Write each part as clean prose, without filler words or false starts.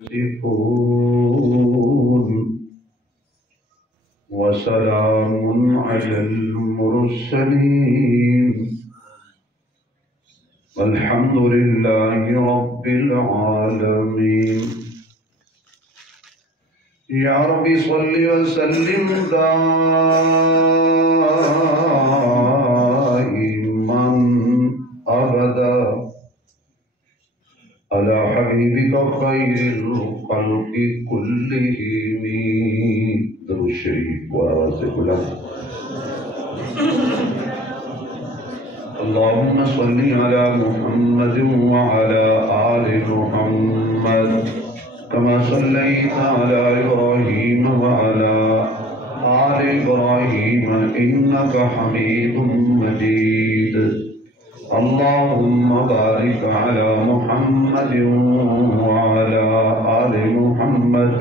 يصفون وسلام على المرسلين والحمد لله رب العالمين. يا رب صل وسلم دائما أبدا على حبيبك خير الخلق كلهم. درود شریف وآواز بلند. اللهم صل على محمد وعلى آل محمد كما صليت على إبراهيم وعلى آل إبراهيم إنك حميد مجيد. اللهم بارك على محمد وعلى آل محمد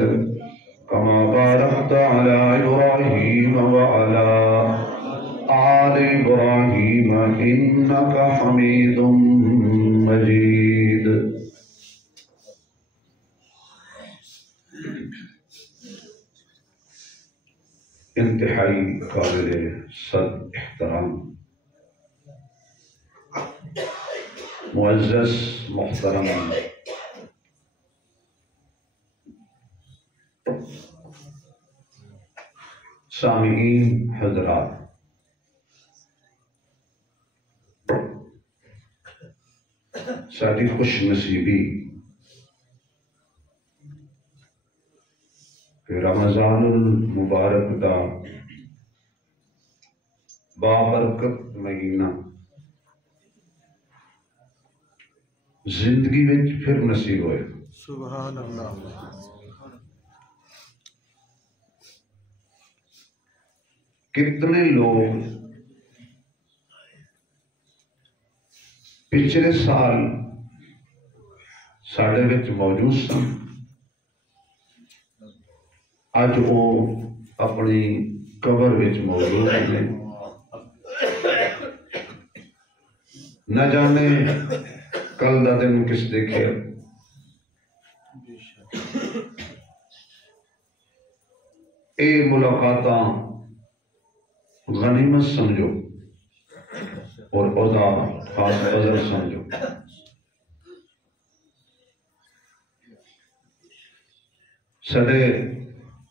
كما باركت على إبراهيم وعلى آل إبراهيم إنك حميد مجيد. انتہائی قابل صد احترام معزز محترم سامعین حضرات، ساری خوش نصیبی کہ رمضان المبارک دا بابرکت مہینہ زندگی وچ پھر نصیب ہوئے. سبحان اللہ. کتنے لوگ پچھلے سال ساڑھے وچ موجود سن، اج وہ اپنی قبر وچ موجود ہیں. نہ جانے کل دا دن کس دیکھے. اے ملاقاتاں غنیمت سمجھو اور عزا خاص عذر سمجھو. سڈے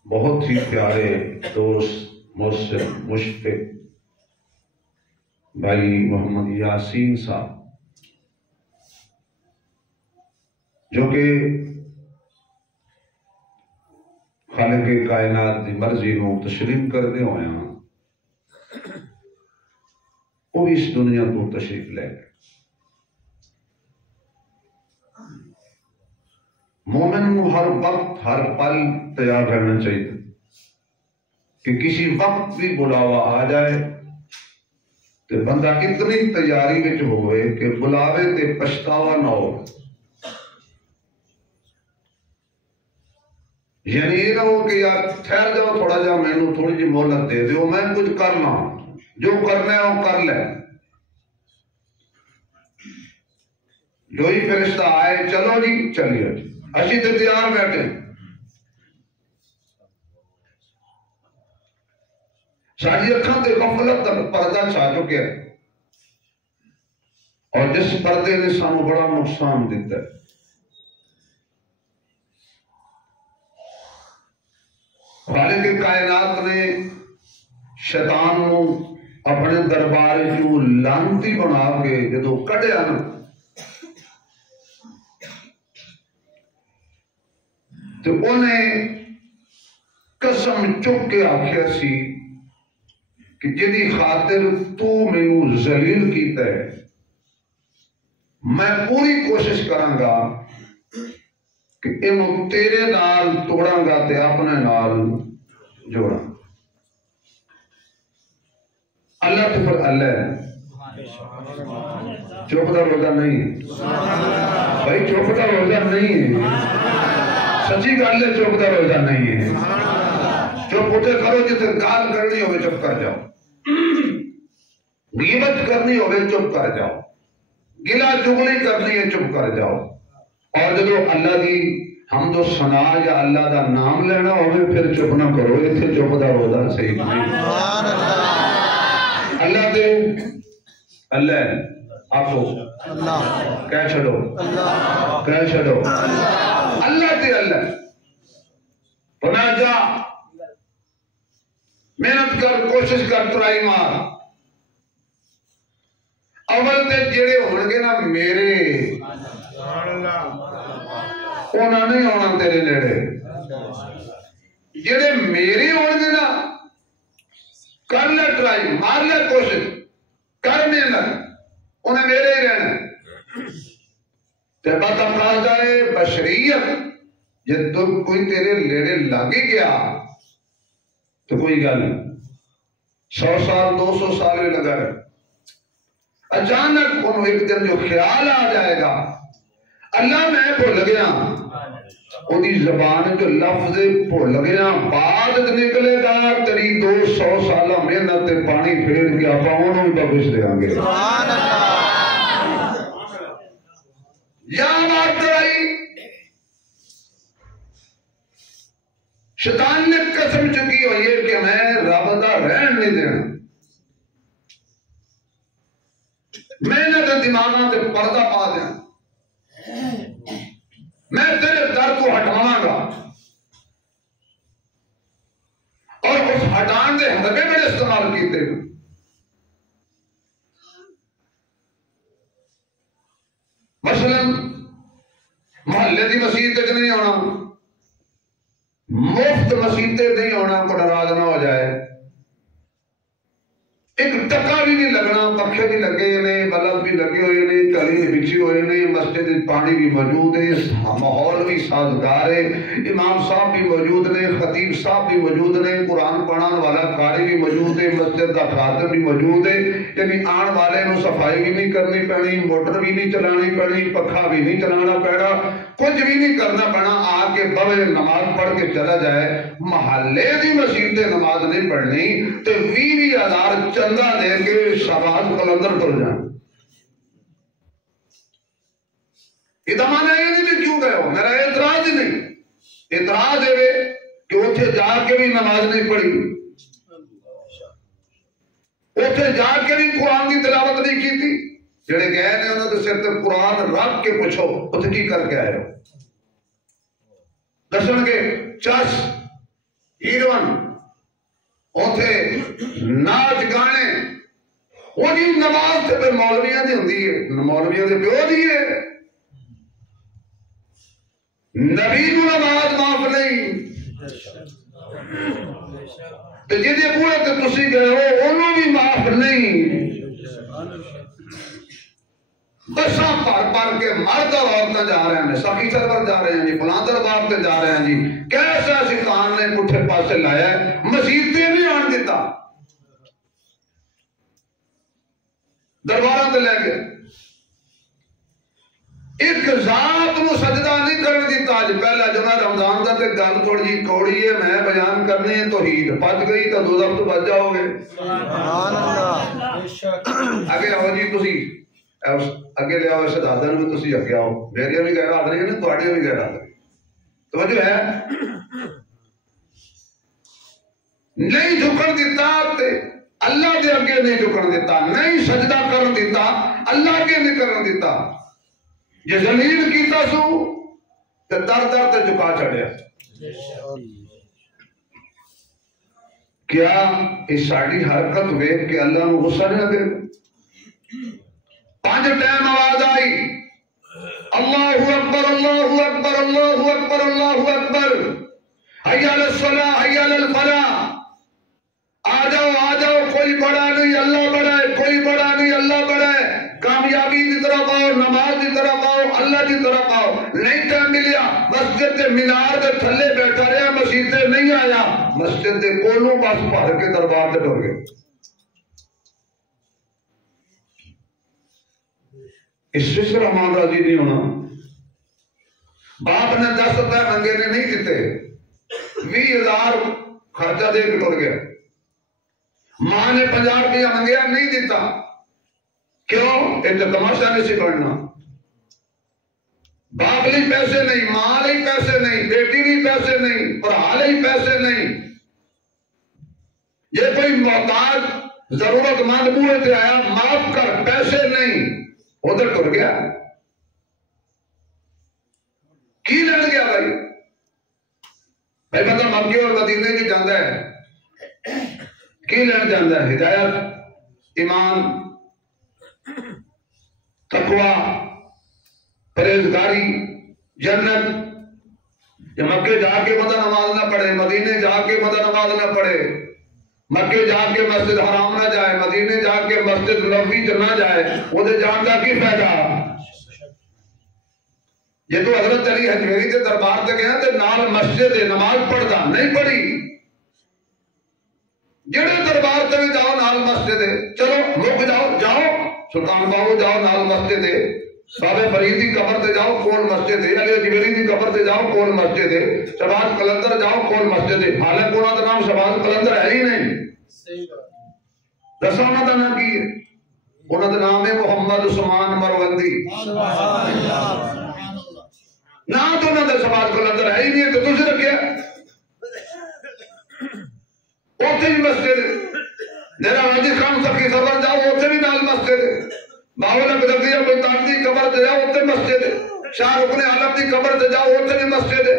بہت ہی پیارے دوست محسن مشفق بھائی محمد یاسین صاحب، جو کہ خالق کائنات دی مرضی نو تسلیم کردے ہوئے ہیں، وہ بھی اس دنیا کو تشریف لے گئے. مومن کو ہر وقت ہر پل تیار رہنا چاہیے کہ کسی وقت بھی بلاوا آ جائے تو بندہ اتنی تیاری وچ ہوئے کہ بلاوے تے پچھتاوا نہ ہو. یعنی یہ نہ ہو کہ یار ٹھہر جاؤ تھوڑا جا، میں نے تھوڑی جی مہلت دے دیو، میں کچھ کرنا، جو کرنا ہے وہ کر لے. جو ہی فرشتہ آئے چلو جی چلیے جی، اسی تو تیار بیٹھے. ساری اکھاں تے غفلت دا پردہ چھا چکے ہے، اور جس پردے نے سانو بڑا نقصان دیتا ہے. خالق کائنات نے شیطان نو اپنے دربار جو لانتی بنا کے جدو کڈیا نا، تو انہیں قسم چک کے آخیا سی کہ جدی خاطر تو مینوں ذلیل کیتا ہے، میں پوری کوشش کراں گا کہ انہوں تیرے نال توڑاں گا تے اپنے نال جوڑاں. اللہ تو پھر اللہ ہے، چوکتا روزہ نہیں ہے بھائی، چوکتا روزہ نہیں ہے. سچی گل ہے، چوکتا روزہ نہیں ہے. چپ اٹھے کرو، جتے گال کرنی ہوئے چپ کر جاؤ، غیبت کرنی ہوئے چپ کر جاؤ، گلا چگلی کرنی ہے چپ کر جاؤ. اور جب اللہ دی حمد و ثنا یا اللہ دا نام لینا ہوئے پھر چپ نہ کرو، اتھے چپ دا ہودا صحیح نہیں۔ اللہ دے اللہ آفو کہہ چھڑو کہہ چھڑو اللہ دے اللہ بنا جا محنت کر، کوشش کر، ترائی مار۔ اول تے جڑے ہونگے نا میرے اونا نہیں ہونا تیرے نیڑے، جڑے میرے ہونگے نا کر لے ٹرائی، مار لے کوشش کر، محنت انہیں میرے ہی رہنا۔ تے بتقاضا بشریت جب تو کوئی تیرے لیڑے لگے گیا تو کوئی گل 100 سال 200 سال میں لگا رہے، اچانک انہوں ایک دن جو خیال آ جائے گا اللہ میں بھول گیا، انہی زبان جو لفظ بھول گیا، بعد نکلے گا تری 200 سالہ محنت پانی پھیر کے آپ انہوں بھی بخش دے آنگے۔ یا بات کرائی شیطان نے قسم چکی ہوئی ہے کہ میں رب دا رہن نہیں دینا، میں نے دماغاں تے پردہ پا دینا، میں تیرے در کو ہٹاواں گا، اور اس ہٹان دے حربے میں استعمال کیتے ہیں۔ مثلا محلے دی مسجد تک نہیں ہونا، مفت مسجدیں نہیں ہونا، کو ناراض نہ ہو جائے، ایک ٹکا بھی نہیں لگنا، پکھے بھی لگے نہیں، بلب بھی لگے ہوئے نہیں، کلی بچھی ہوئے نہیں، مسجد پانی بھی موجود ہے، ماحول بھی سازگار ہے، امام صاحب بھی موجود نے، خطیب صاحب بھی موجود نے، قرآن پڑھان والا قاری بھی موجود ہے، مسجد کا خادم بھی موجود ہے، یعنی آن والے نو صفائی بھی نہیں کرنی پڑنی، موٹر بھی نہیں چلانی پڑنی، پکھا بھی نہیں چلانا پڑنا، کچھ بھی نہیں کرنا پڑنا، آ کے بوے نماز پڑھ کے چلا جائے۔ محلے دی مسجد نماز نہیں پڑھنی تو 20,000 چندہ دے کے شہباز قلندر پر جائیں۔ ادامانہ یہ نہیں بھی کیوں گئے ہو، میرا اعتراض ہی نہیں، اعتراض ہے کہ اتھے جا کے بھی نماز نہیں پڑھی، اتھے جا کے بھی قرآن کی تلاوت نہیں کی تھی، جڑے گئے نے انہوں نے سر تے قرآن رکھ کے پوچھو اتھے کی کر کے آئے ہو، دسن کے چس ہیروان اتھے ناچ گانے، وہ جی نماز سے پھر مولویاں دی ہوندی ہے، مولویاں دے پیو دی ہے، نبی کو نماز معاف نہیں، تو جدے پورے تے تسی گئے ہو انہوں بھی معاف نہیں۔ بساں پر کے مرد اور عورتیں جا رہے ہیں، سخی سرور جا رہے ہیں جی، فلاں دربار تے جا رہے ہیں جی، کیسا شیطان نے پٹھے پاسے لایا ہے، مسیحتے نہیں آن دیتا، دربارہ تے لے گئے، ایک ذات نو سجدہ نہیں کرن دیتا۔ آج پہلا جمعہ رمضان دا تے گل تھوڑی جی کوڑی ہے، میں بیان کرنے ہیں توحید، پچ گئی تو دوزخ تو بچ جاؤ گے۔ سبحان اللہ۔ آگے آؤ جی تسی اگے لے آؤ شہادت میں، تسی اگے آؤ، میری بھی غیر حاضری ہے تواڈی بھی غیر حاضری، توجہ ہے؟ نہیں جھکن دیتا تے اللہ دے اگے نہیں جھکن دیتا، نہیں سجدہ کرن دیتا اللہ کے نہیں کرن دیتا، یہ ذلیل کیتا سو تے در در تے جھکا چھڑیا۔ کیا اس ساڑی حرکت ویکھ کے اللہ نو غصہ نہیں لگے؟ 5 ٹائم آواز آئی، اللہ اکبر اللہ اکبر اللہ اکبر اللہ اکبر، حی علی الصلاۃ حی علی الفلاح، آ جاؤ کوئی بڑا نہیں اللہ بڑا ہے، کوئی بڑا نہیں اللہ بڑا ہے، کامیابی کی طرف آؤ، نماز کی طرف آؤ، اللہ کی طرف آؤ۔ نہیں ٹائم ملیا مسجد کے مینار کے تھلے بیٹھا رہا، مسجد سے نہیں آیا، مسجد کے کولوں بس بھر کے دربار سے ڈر گئے۔ اس سے صرف رحمان راضی نہیں ہونا، باپ نے 10 روپے منگے نے نہیں دیتے، 20,000 خرچہ دے کے ٹر گیا، ماں نے 50 روپیہ منگیا نہیں دیتا، کیوں؟ ایک تماشا نہیں سی پڑھنا، باپ ਲਈ پیسے نہیں، ماں ਲਈ پیسے نہیں، بیٹی ਲਈ پیسے نہیں، بھرا ਲਈ پیسے نہیں. یہ کوئی محتاج ضرورت مند بوئے تے آیا معاف کر پیسے نہیں، ادھر ٹر گیا. کی لڑ گیا بھائی؟ بھائی بندہ مکے اور مدینے کی جاندہ ہے، کی لڑ جاندہ ہے؟ ہدایت، ایمان، تقوی، پرہیزگاری، جنت. کہ مکے جا کے بندہ نماز نہ پڑھے، مدینے جا کے بندہ نماز نہ پڑھے، مکے جا کے مسجد حرام نہ جائے، مدینے جا کے مسجد نبوی نہ جائے، وہ دے جان کا کی فائدہ؟ یہ تو حضرت علی حجویری کے دربار سے گیا تو نال مسجد نماز پڑھتا نہیں پڑھی. جڑے دربار سے بھی جاؤ نال مسجد ہے، چلو مک جاؤ، جاؤ سلطان باہو جاؤ نال مسجد ہے، بابے فرید کی قبر سے جاؤ کول مسجد ہے، علی حجویری کی قبر سے جاؤ کول مسجد ہے، شہباز قلندر جاؤ کول مسجد ہے. حالانکہ انہوں کا نام شہباز قلندر ہے ہی نہیں، رسا انہوں کا نام کی ہے؟ انہوں کا نام ہے محمد عثمان مروندی. نہ تو انہوں نے شہباز قلندر ہے ہی نہیں، تو تجھے رکھیا اوتھے بھی مسجد ہے. میرا حاجی خان سخی سبر جاؤ اوتھے بھی نال مسجد ہے. باولا قدردیہ ملتان دی قبر سے جاؤ اوتھے مسجد ہے. شاہ رکن عالم دی قبر سے جاؤ اوتھے بھی مسجد ہے.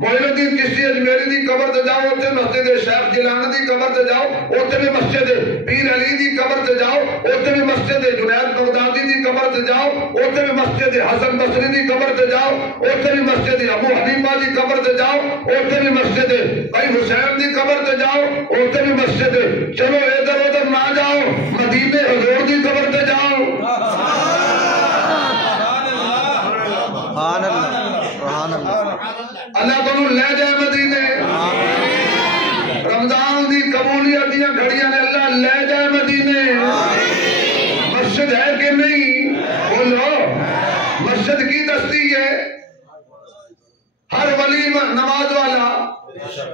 معین الدین چشتی اجمیری دی قبر سے جاؤ اوتھے مسجد ہے. شیخ جیلانی دی قبر سے جاؤ اوتھے بھی مسجد ہے. پیر علی دی قبر سے جاؤ اوتھے بھی مسجد ہے. جنید بغدادی دی قبر سے جاؤ اوتھے بھی مسجد ہے. حسن بصری دی قبر سے جاؤ اوتھے بھی مسجد ہے. ابو حنیفہ دی قبر سے جاؤ اوتھے بھی مسجد ہے. بھائی حسین دی قبر سے جاؤ اوتھے بھی مسجد ہے. چلو ادھر ادھر نہ جاؤ، مدینے حضور دی قبر سے جاؤ. سبحان اللہ، سبحان اللہ. اللہ کو لے جائے مدینے. رمضان دی قبولیت دیاں گھڑیاں نے اللہ لے جائے مدینے. مسجد ہے کہ نہیں؟ بولو مسجد کی دستی ہے. ہر ولی نماز والا،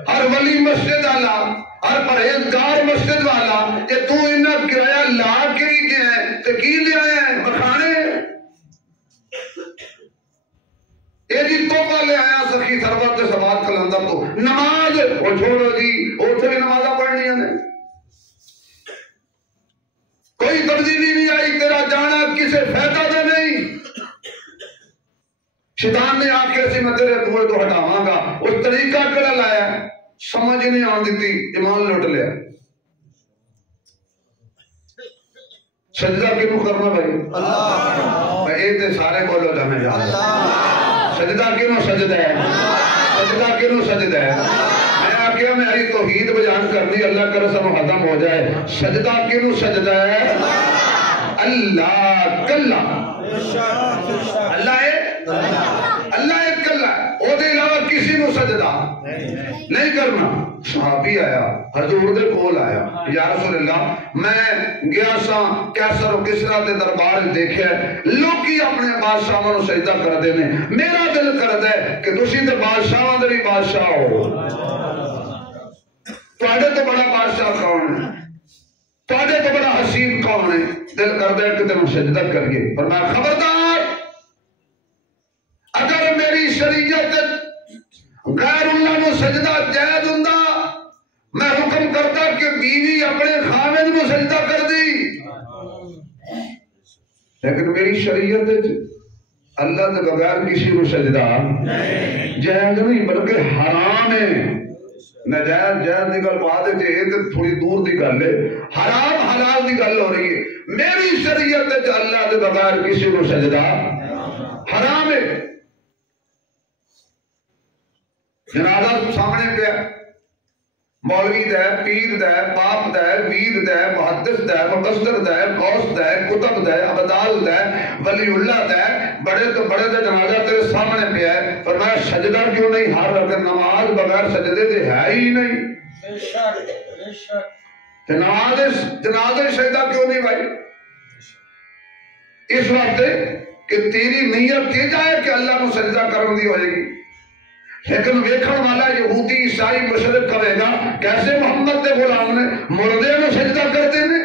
ہر ولی مسجد والا، ہر پرہیزگار مسجد والا، کہ تو انہیں کرایہ لا کے نہیں گیا ہے تو کی لے آیا ہے؟ بخانے یہ جی توبہ لے آیا سخی سرور کے سبات قلندر تو نماز وہ چھوڑو جی اوتھے بھی نمازہ پڑھنی ہے. کوئی تبدیلی نہیں آئی، تیرا جانا کسے فائدہ دے نہیں. شیطان نے آخر سے میں تیرے دوئے تو ہٹاواں گا. اس طریقہ کڑا لایا سمجھ نہیں آن دیتی، ایمان لوٹ لیا. سجدہ کیوں کرنا بھائی؟ اللہ. بھائی تے سارے بولو جانے جا سجدہ کیوں سجدہ ہے؟ سجدہ کیوں سجدہ ہے؟ میں آکیا میں اری توحید بیان کرنی اللہ کا رسم ختم ہو جائے. سجدہ کیوں سجدہ ہے؟ اللہ کلا، اللہ ہے، اللہ ایک کلا ہے، او دے علاوہ کسی نو سجدہ نہیں کرنا. صحابی آیا حضور دے کول آیا، یا رسول اللہ میں گیا سا کیسر و کسرا دے دربار دیکھے لوکی اپنے بادشاہاں نو سجدہ کر دینے. میرا دل کردا ہے کہ تسی تے بادشاہاں دے بھی بادشاہ ہو. تواڈے تو بڑا بادشاہ کون ہے؟ تواڈے تو بڑا حسین کون ہے؟ دل کردا ہے کہ تینوں سجدہ کریے. فرمایا خبردار، اگر میری شریعت غیر اللہ نو سجدہ جائز ہوندا میں حکم کرتا کہ بیوی اپنے خاوند کو سجدہ کر دی. لیکن میری شریعت اللہ کے بغیر کسی کو سجدہ جائز نہیں بلکہ حرام ہے. نجائز جائز کی گل بعد یہ تو تھوڑی دور کی گل ہے، حرام حلال کی گل ہو رہی ہے. میری شریعت اللہ کے بغیر کسی کو سجدہ حرام ہے. جنازہ سامنے پہ مولوی دے، پیر دے، باپ دے، ویر دے، محدث دے، مفسر دے، غوث دے، کتب دے، ابدال دے، ولی اللہ دے، بڑے تو بڑے دے جنازہ تیرے سامنے پہ ہے. فرمایا سجدہ کیوں نہیں؟ ہر وقت نماز بغیر سجدے دے ہے ہی نہیں. نماز جنازہ سجدہ کیوں نہیں بھائی؟ اس وقت کہ تیری نیت کی جائے کہ اللہ کو سجدہ کرن دی ہوئے گی. لیکن ویکھن والا یہودی عیسائی مشرک کہے گا کیسے محمد دے غلام نے مردے میں سجدہ کرتے ہیں.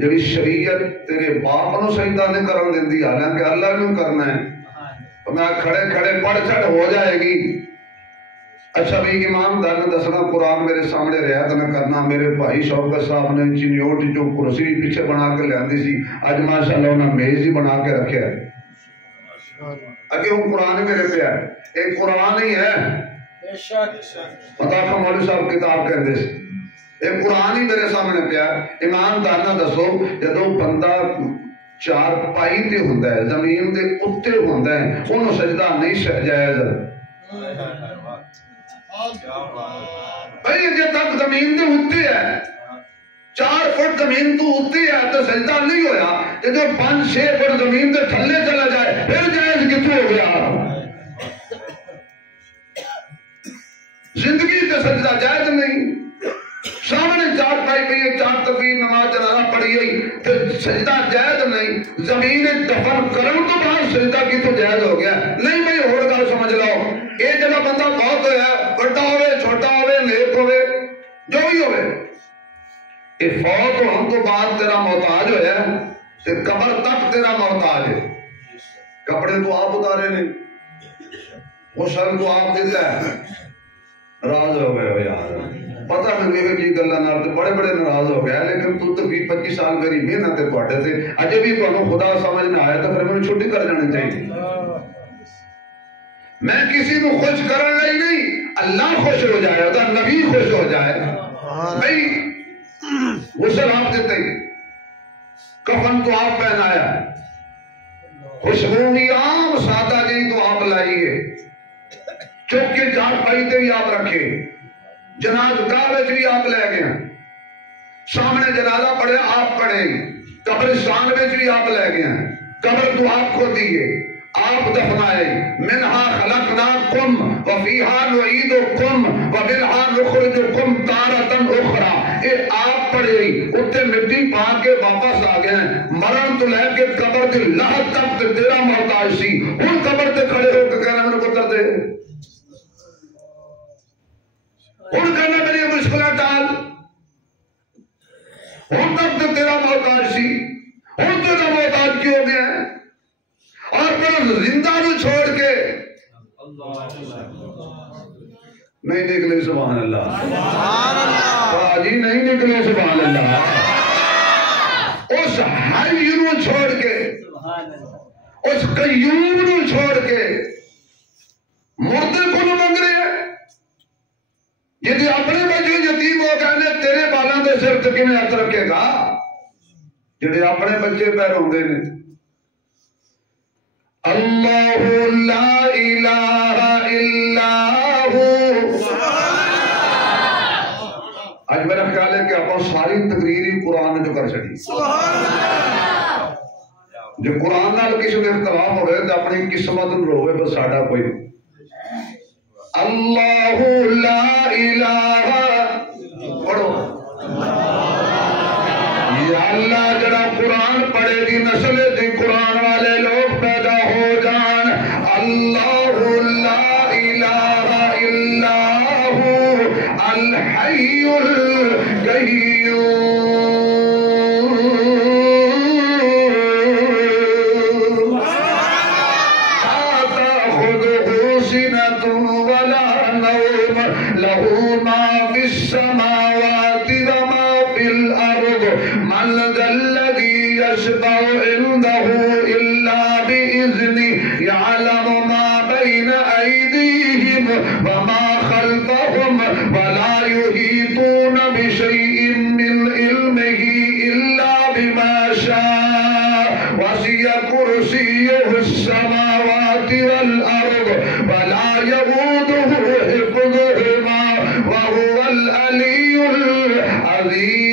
جی شریعت تیرے باپ نو سجدہ نہیں کرن دیندی حالانکہ اللہ نو کرنا ہے تو میں کھڑے کھڑے پڑھ چڑھ ہو جائے گی. اچھا بھی امام دار نے دسنا قرآن میرے سامنے رعایت نہ کرنا. میرے بھائی شوکت صاحب نے چنیوٹ جو کرسی بھی پیچھے بنا کے لے آندی سی اج ماشاءاللہ انہاں میز ہی بنا کے رکھیا ہے. اگے وہ قرآن میرے پہ ہے ایک قرآن ہی ہے پتا تھا مولوی صاحب کتاب کہندے سی ایک قرآن ہی میرے سامنے پہ ہے. امام دار نے دسو جدوں بندہ چار پائی تے ہوندا ہے زمین دے اوتے ہوندا ہے اونوں سجدہ نہیں جائز. بھائی جب تک زمین دے اوتے ہے 4 فٹ زمین تو اوتے ہے تو سجدہ نہیں ہویا جب 5-6 فٹ زمین دے تھلے چلا جائے پھر جائز کتوں ہو گیا. زندگی تے سجدہ جائز نہیں. سامنے 4 پائی پئی ہے 4 تکبیر نماز جنازہ پڑھی گئی تو سجدہ جائز نہیں. زمین دفن کرن تو بعد سجدہ کی تو جائز ہو گیا نہیں. بھائی اور گل سمجھ لو یہ جگہ بندہ بہت ہوا بڑا ہوئے چھوٹا ہوئے نیک ہوئے جو بھی ہوئے یہ فوت ہونے تو بعد تیرا محتاج ہویا تے قبر تک تیرا محتاج ہے. کپڑے تو آپ اتارے نے غسل تو آپ دیتا ہے. ناراض ہو گئے ہو یار پتہ نہیں کہ گلاں نال تے بڑے بڑے ناراض ہو گئے لیکن تو 20-25 سال میری محنت ہے تواڈے تے اجے بھی تانوں خدا سمجھ نہ آیا تو پھر مینوں چھٹی کر جانی چاہیے. میں کسی کو خوش کرن لئی نہیں اللہ خوش ہو جائے ہوتا نبی خوش ہو جائے. بھائی غسل آپ دیتے ہی کفن تو آپ پہنایا خوشبو بھی عام سادہ جی تو آپ لائیے چپ کے 4 پائی تے بھی آپ رکھے جنازگاہ وچ بھی آپ لے گئے سامنے جنازہ پڑھے آپ پڑھے قبرستان وچ بھی آپ لے گئے قبر تو آپ کھودیے آپ دفنائے منہا خلقناکم وفیہا نعیدکم ومنہا نخرجکم تارۃ اخری. اے آپ پڑھے اتنے مٹی پا کے واپس آ گئے مرن تو لے کے قبر دی لحد تک تیرا محتاج سی ہن قبر تے کھڑے ہو کے کہنا میرے پتر دے ہن کہنا میری مشکلات ڈال ہن تک تو تیرا محتاج سی ہن تیرا محتاج کیوں ہو گیا ہے. اور پھر زندہ نو چھوڑ کے نہیں نکلے سبحان اللہ جی نہیں نکلے سبحان اللہ. اس حی نو چھوڑ کے اس قیوم نو چھوڑ کے مردے کو نو منگ رہے ہیں جدی اپنے بچے یتیم ہو گئے تیرے بالاں دے سر تے کیویں ہاتھ رکھے گا جڑے اپنے بچے پہ روندے نے. اللہ لا الہ الا ہو. آج میرا خیال ہے کہ آپ ساری تقریر ہی قرآن جو کر سکیں جو قرآن نال کسی میں اختلاف ہو رہے تو اپنی قسمت روے بس ساڈا کوئی. اللہ لا الہ پڑھو یا اللہ جڑا قرآن پڑھے دی نسل دی قرآن والے لوگ پیدا ہو جان. اللہ لا الہ الا ہو الحی القیوم لا تأخذہ سنۃ ولا نوم لہ ما فی السماوات وما فی الارض من ذا الذی یشفع عنده الا بإذنه يعلم ما بين أيديهم وما خلفهم ولا يحيطون بشيء من علمه إلا بما شاء وسع كرسيه السماوات والأرض ولا يئوده حفظهما وهو العلي العظيم.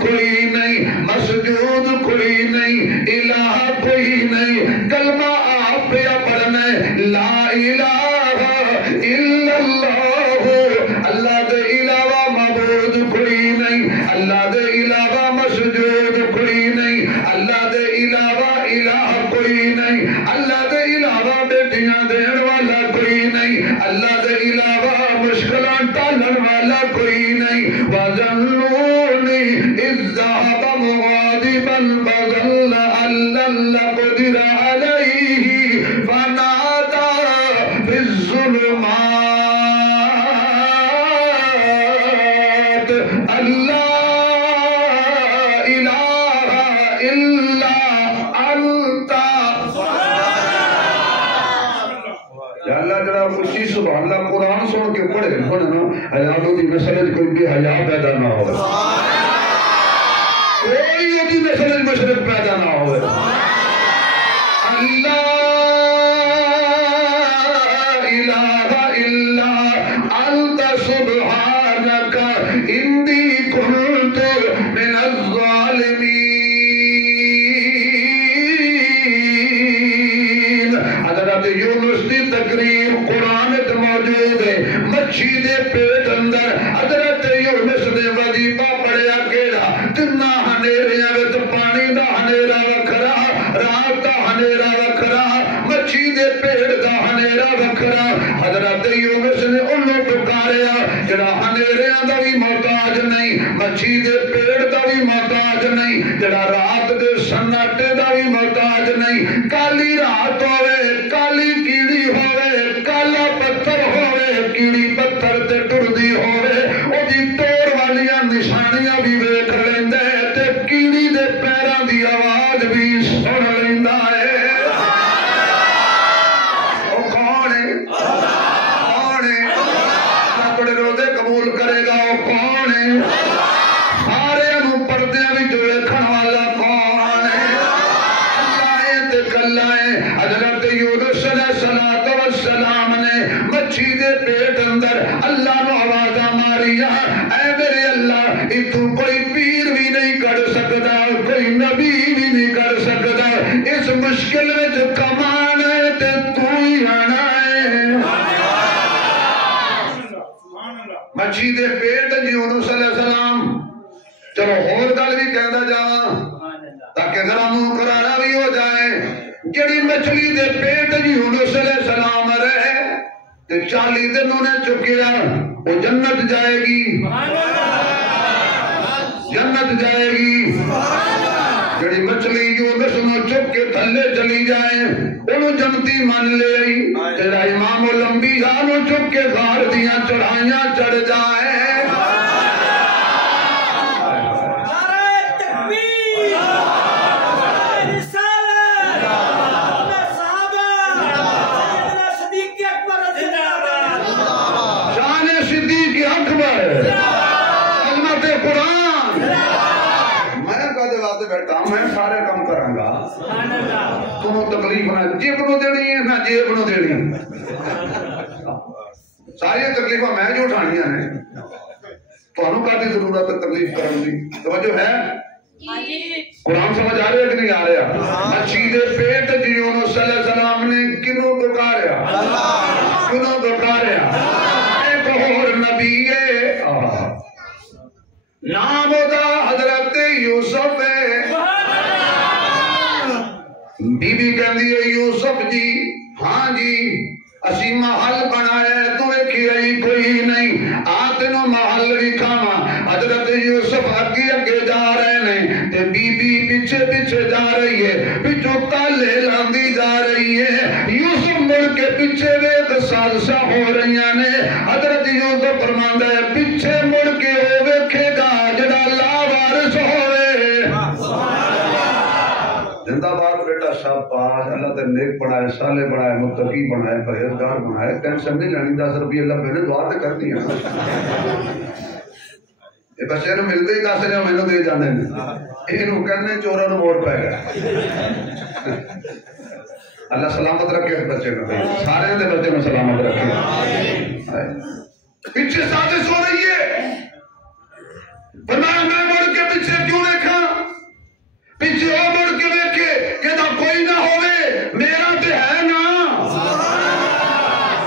کوئی نہیں مسجود کوئی نہیں الہ کوئی نہیں کلمہ آپ پہ پڑھنا ہے لا الہ الا اللہ. اللہ دے علاوہ معبود کوئی نہیں اللہ دے علاوہ مسجود کوئی نہیں اللہ دے علاوہ الہ کوئی کوئی نہیں، اللہ دے علاوہ بیٹیاں دین والا کوئی نہیں، اللہ دے علاوہ مشکلاں ٹالن والا کوئی نہیں۔ وَظَنُّونِ إِذْ ذَهَبَ مُغَاضِبًا فَظَنَّ أَن لَّن نَّقْدِرَ عَلَيْهِ فَنَادَىٰ فِي الظُّلُمَاتِ أَن لَّا إِلَٰهَ إِلَّا أَنتَ۔ یا اللہ جڑا اچھی سبحان اللہ قرآن سن کے پڑھے نا حیاتوں کی نسل کوئی بھی حیا پیدا نہ ہو، کوئی ہوتی نسل مشرق پیدا نہ ہو۔ اللہ الہ الا انت سبحانک انی کنت من الظالمین۔ حضرت یونس دی تقریر قرآن موجود ہے، مچھی دے پیٹ اندر حضرت یونس نے وظیفہ پڑھیا کیڑا، تنا ہنیریاں وچ پانی دا ہنیرا وکھرا، رات دا ہنیرا وکھرا، مچھی دے پیٹ دا ہنیرا وکھرا۔ حضرت یونس نے انہوں پکاریا جڑا ہنیریاں دا بھی محتاج نہیں، مچھی دے پیٹ دا بھی محتاج نہیں، جڑا رات دے سناٹے دا بھی محتاج نہیں۔ کالی رات ہوئے، کالی کیڑی ہوئے، کالا پتھر ہوئے، کیڑی پتھر تے ٹردی ہوئے، او دی توڑ والیاں نشانیاں بھی ویکھ لیندے تے کیڑی دے پیراں دی آواز بھی سن لیندا ہے۔ او کون ہے؟ کون ہے؟ اللہ تھوڑے روزے قبول کرے گا، او کون ہے؟ سارے انہوں پردے بھی جو ویکھن والا کون ہے؟ اللہ ہے تے کلا ہے۔ حضرت یونس علیہ السلام نے مچھی دے پیٹ اندر اللہ نو آوازاں ماریا، اے میرے اللہ اتوں کوئی پیر بھی نہیں کر سکتا، کوئی نبی بھی نہیں کر سکتا، اس مشکل میں کمان ہے تے تو ہی آنا ہے۔ مچھی دے پیٹ یونس علیہ السلام، چلو اور گل بھی کہندا جاواں تاکہ ذرا منہ کرارا بھی ہو جائے۔ جڑی مچھلی دے پیٹ یونس علیہ السلام رہے تے 40 دن انہیں چکیا، وہ جنت جائے گی، جنت جائے گی۔ جڑی مچھلی یونس نو چک کے تھلے چلی جائے انہوں جنتی من لے آئی، جڑا امام الانبیاء نو چک کے غار دیاں چڑھائیاں چڑھ جائے۔ میں سارے کام کروں گا، تمہیں تکلیف نہ جیب نو دینی ہے نہ جیب نو دینی، ساری تکلیفاں میں جو اٹھانیاں ہیں، تمہیں کہتی ضرورت ہے تکلیف کرنے کی؟ توجہ ہے؟ قرآن سمجھ آ رہے ہے کہ نہیں آ رہا؟ مچھی دے پیٹ یونس علیہ السلام نے کنوں پکاریا، کنوں پکاریا، ایک اور نبی ہے نام دا حضرت یوسف ہے۔ بی بی کہندی ہے یوسف جی، ہاں جی اسی محل بنایا ہے، تو ایک ہی کوئی نہیں، آتنو محل بھی کھاما۔ حضرت یوسف اگے اگے جا رہے ہیں تے بی بی پیچھے پیچھے جا رہی ہے، پیچھو تالے لاندی جا رہی ہے۔ یوسف مڑ کے پیچھے ویک سازشاں ہو رہی نے۔ حضرت یوسف فرماندا ہے پیچھے مڑ کے وہ ویکھے گا جڑا لا وارث ہوئے۔ زندہ باد بیٹا شاباش، اللہ تے نیک بنائے، صالح بنائے، متقی بنائے، پرہیزگار بنائے۔ ٹینشن نہیں لینی، 10 روپیے اللہ میں نے دعا تے کر دی ہے، یہ بچے نو ملتے ہی 10 نے مینوں دے جاندے نے، اینو کہنے چوراں نو موڑ پے گیا۔ اللہ سلامت رکھے اس بچے کو، سارے دے بچے میں سلامت رکھے۔ پیچھے سازش ہو رہی ہے، فرمایا میں مڑ کے پیچھے کیوں دیکھا؟ پیچھے وہ مڑ کے دیکھے کہ نہ کوئی نہ ہوئے، میرا تے ہے نا۔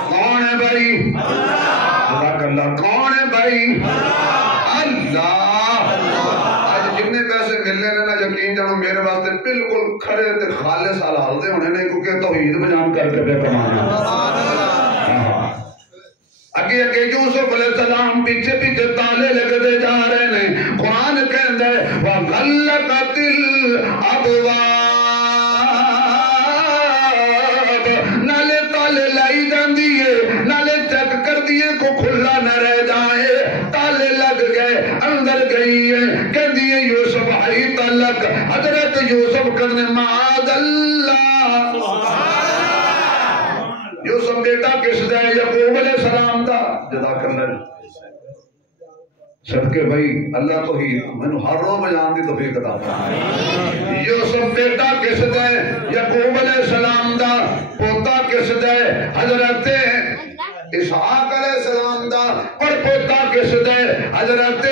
کون ہے بھائی؟ اللہ کون ہے بھائی؟ اللہ۔ آج جتنے پیسے ملنے نے نا یقین جانو میرے واسطے بالکل کھڑے تے خالص حلال دے ہونے نہیں کیونکہ توحید بیان کر کے بے کمانا اگے اگے یوسف علیہ السلام پیچھے پیچھے تالے لگتے جا رہے ہیں قرآن کہندا ہے وَغَلَّقَتِ الْأَبْوَابَ نالے تالے لائی جاندی ہے نالے چیک کر دیے کو کھلا نہ رہ جائے تالے لگ گئے اندر گئی ہے کہندی ہے یوسف ہائی تلک حضرت یوسف کرنے معاذ اللہ یوسف بیٹا کس دا ہے یعقوب علیہ السلام دا جزاک اللہ صدقے بھائی اللہ تو ہی میں نے ہر روز بیان دی توفیق عطا فرمائے یوسف بیٹا کس دا ہے یعقوب علیہ السلام دا پوتا کس دا ہے حضرت اسحاق علیہ السلام دا اور پوتا کس دا ہے حضرت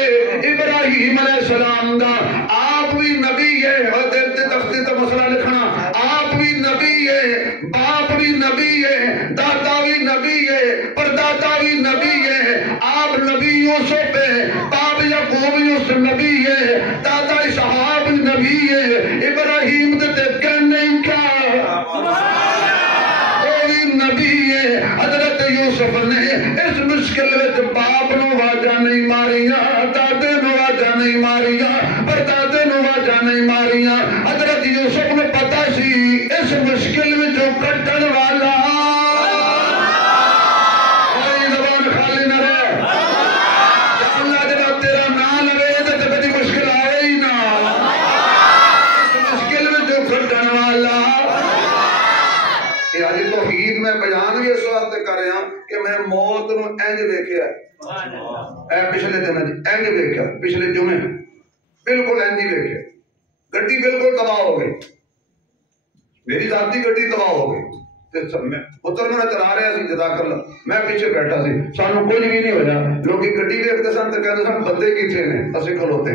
ابراہیم علیہ السلام دا آپ بھی نبی ہے اور دیتے تختی تو مسئلہ لکھنا آپ بھی نبی ہے باپ بھی نبی ہے دادا بھی نبی ہے پردادا بھی نبی ہے آپ نبی یوسف ہے باپ یعقوب یوسف نبی ہے دادا اسحاق نبی ہے ابراہیم تے کہنے کیا نبی ہے حضرت یوسف نے اس مشکل وچ باپ نو واجہ نہیں ماریاں دادے نو واجہ نہیں ماریاں پردادے نو واجہ نہیں ماریاں حضرت یوسف نے پتا سی اس مشکل وچ کٹن والا کوئی زبان خالی نہ رہے اللہ جب تیرا نام لے تے کبھی مشکل آئے ہی نہ اس مشکل وچ کٹن والا یہ آج توحید میں بیان بھی اس واسطے کر رہا کہ میں موت نو انج ویکھیا اے پچھلے دن انج ویکھیا پچھلے جمعے بالکل انج ہی ویکھیا گڈی بالکل تباہ ہو گئی میری ذاتی گڈی تباہ ہو گئی پتر میرا چلا رہا سی جزاک اللہ میں پیچھے بیٹھا سی سانو کچھ بھی نہیں ہویا لوگ گڈی ویکھتے سن تے کہندے سن بندے کیتھے نے اسی کھلوتے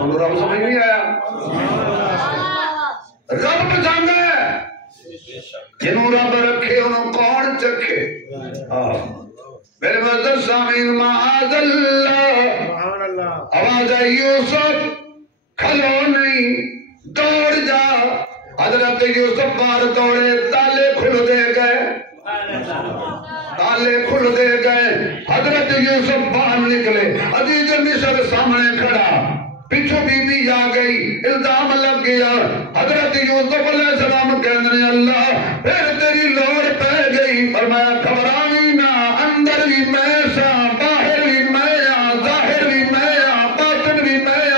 ہم رب سمجھ نہیں آیا رب بچانا ہے جنہوں رب رکھے انہوں کون چکھے میرے مزد سامین معاذ اللہ آواز ہے یوسف کھلو نہیں دوڑ جا حضرت یوسف بار دوڑے تالے کھل دے گئے تالے کھل دے گئے حضرت یوسف باہر نکلے عزیز مصر سامنے کھڑا پیچھو بی بی آ گئی الزام لگ گیا حضرت یوسف علیہ السلام کہنے اللہ پھر تیری لوڑ پہ گئی فرمایا گھبراویں نہ اندر بھی میں سا باہر بھی میں ظاہر بھی میں باطن بھی میں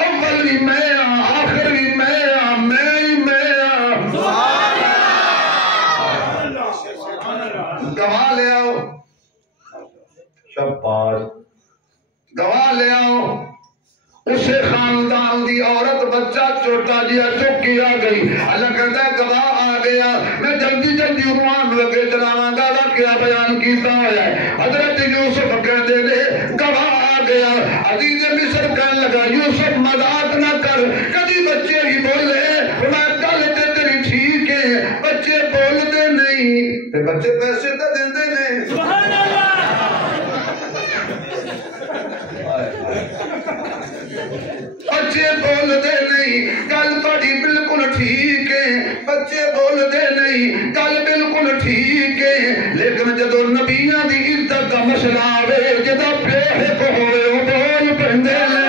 اول بھی میں آخر بھی میں ہی میں گواہ لے آؤ شباش گواہ لے آؤ اسے خاندان دی عورت بچہ چھوٹا جیا چکی آ گئی اللہ کہتا ہے گواہ آ گیا میں جلدی جلدی عنوان لگے چلاواں گا کیا بیان کیتا ہوا ہے حضرت یوسف کہتے نے گواہ آ گیا عزیز مصر کہنے لگا یوسف مذاق نہ کر کبھی بچے بھی بولے میں گل تے تیری ٹھیک ہے بچے بولتے نہیں تے بچے پیسے تو دیندے نہیں سبحان اللہ بچے بول دے نہیں گل تھوڑی بالکل ٹھیک ہے بچے بول دے نہیں گل بالکل ٹھیک ہے لیکن جدو نبیاں دی عزت کا مسئلہ آوے جدو پیڑ کو ہوئے وہ بول پندے لے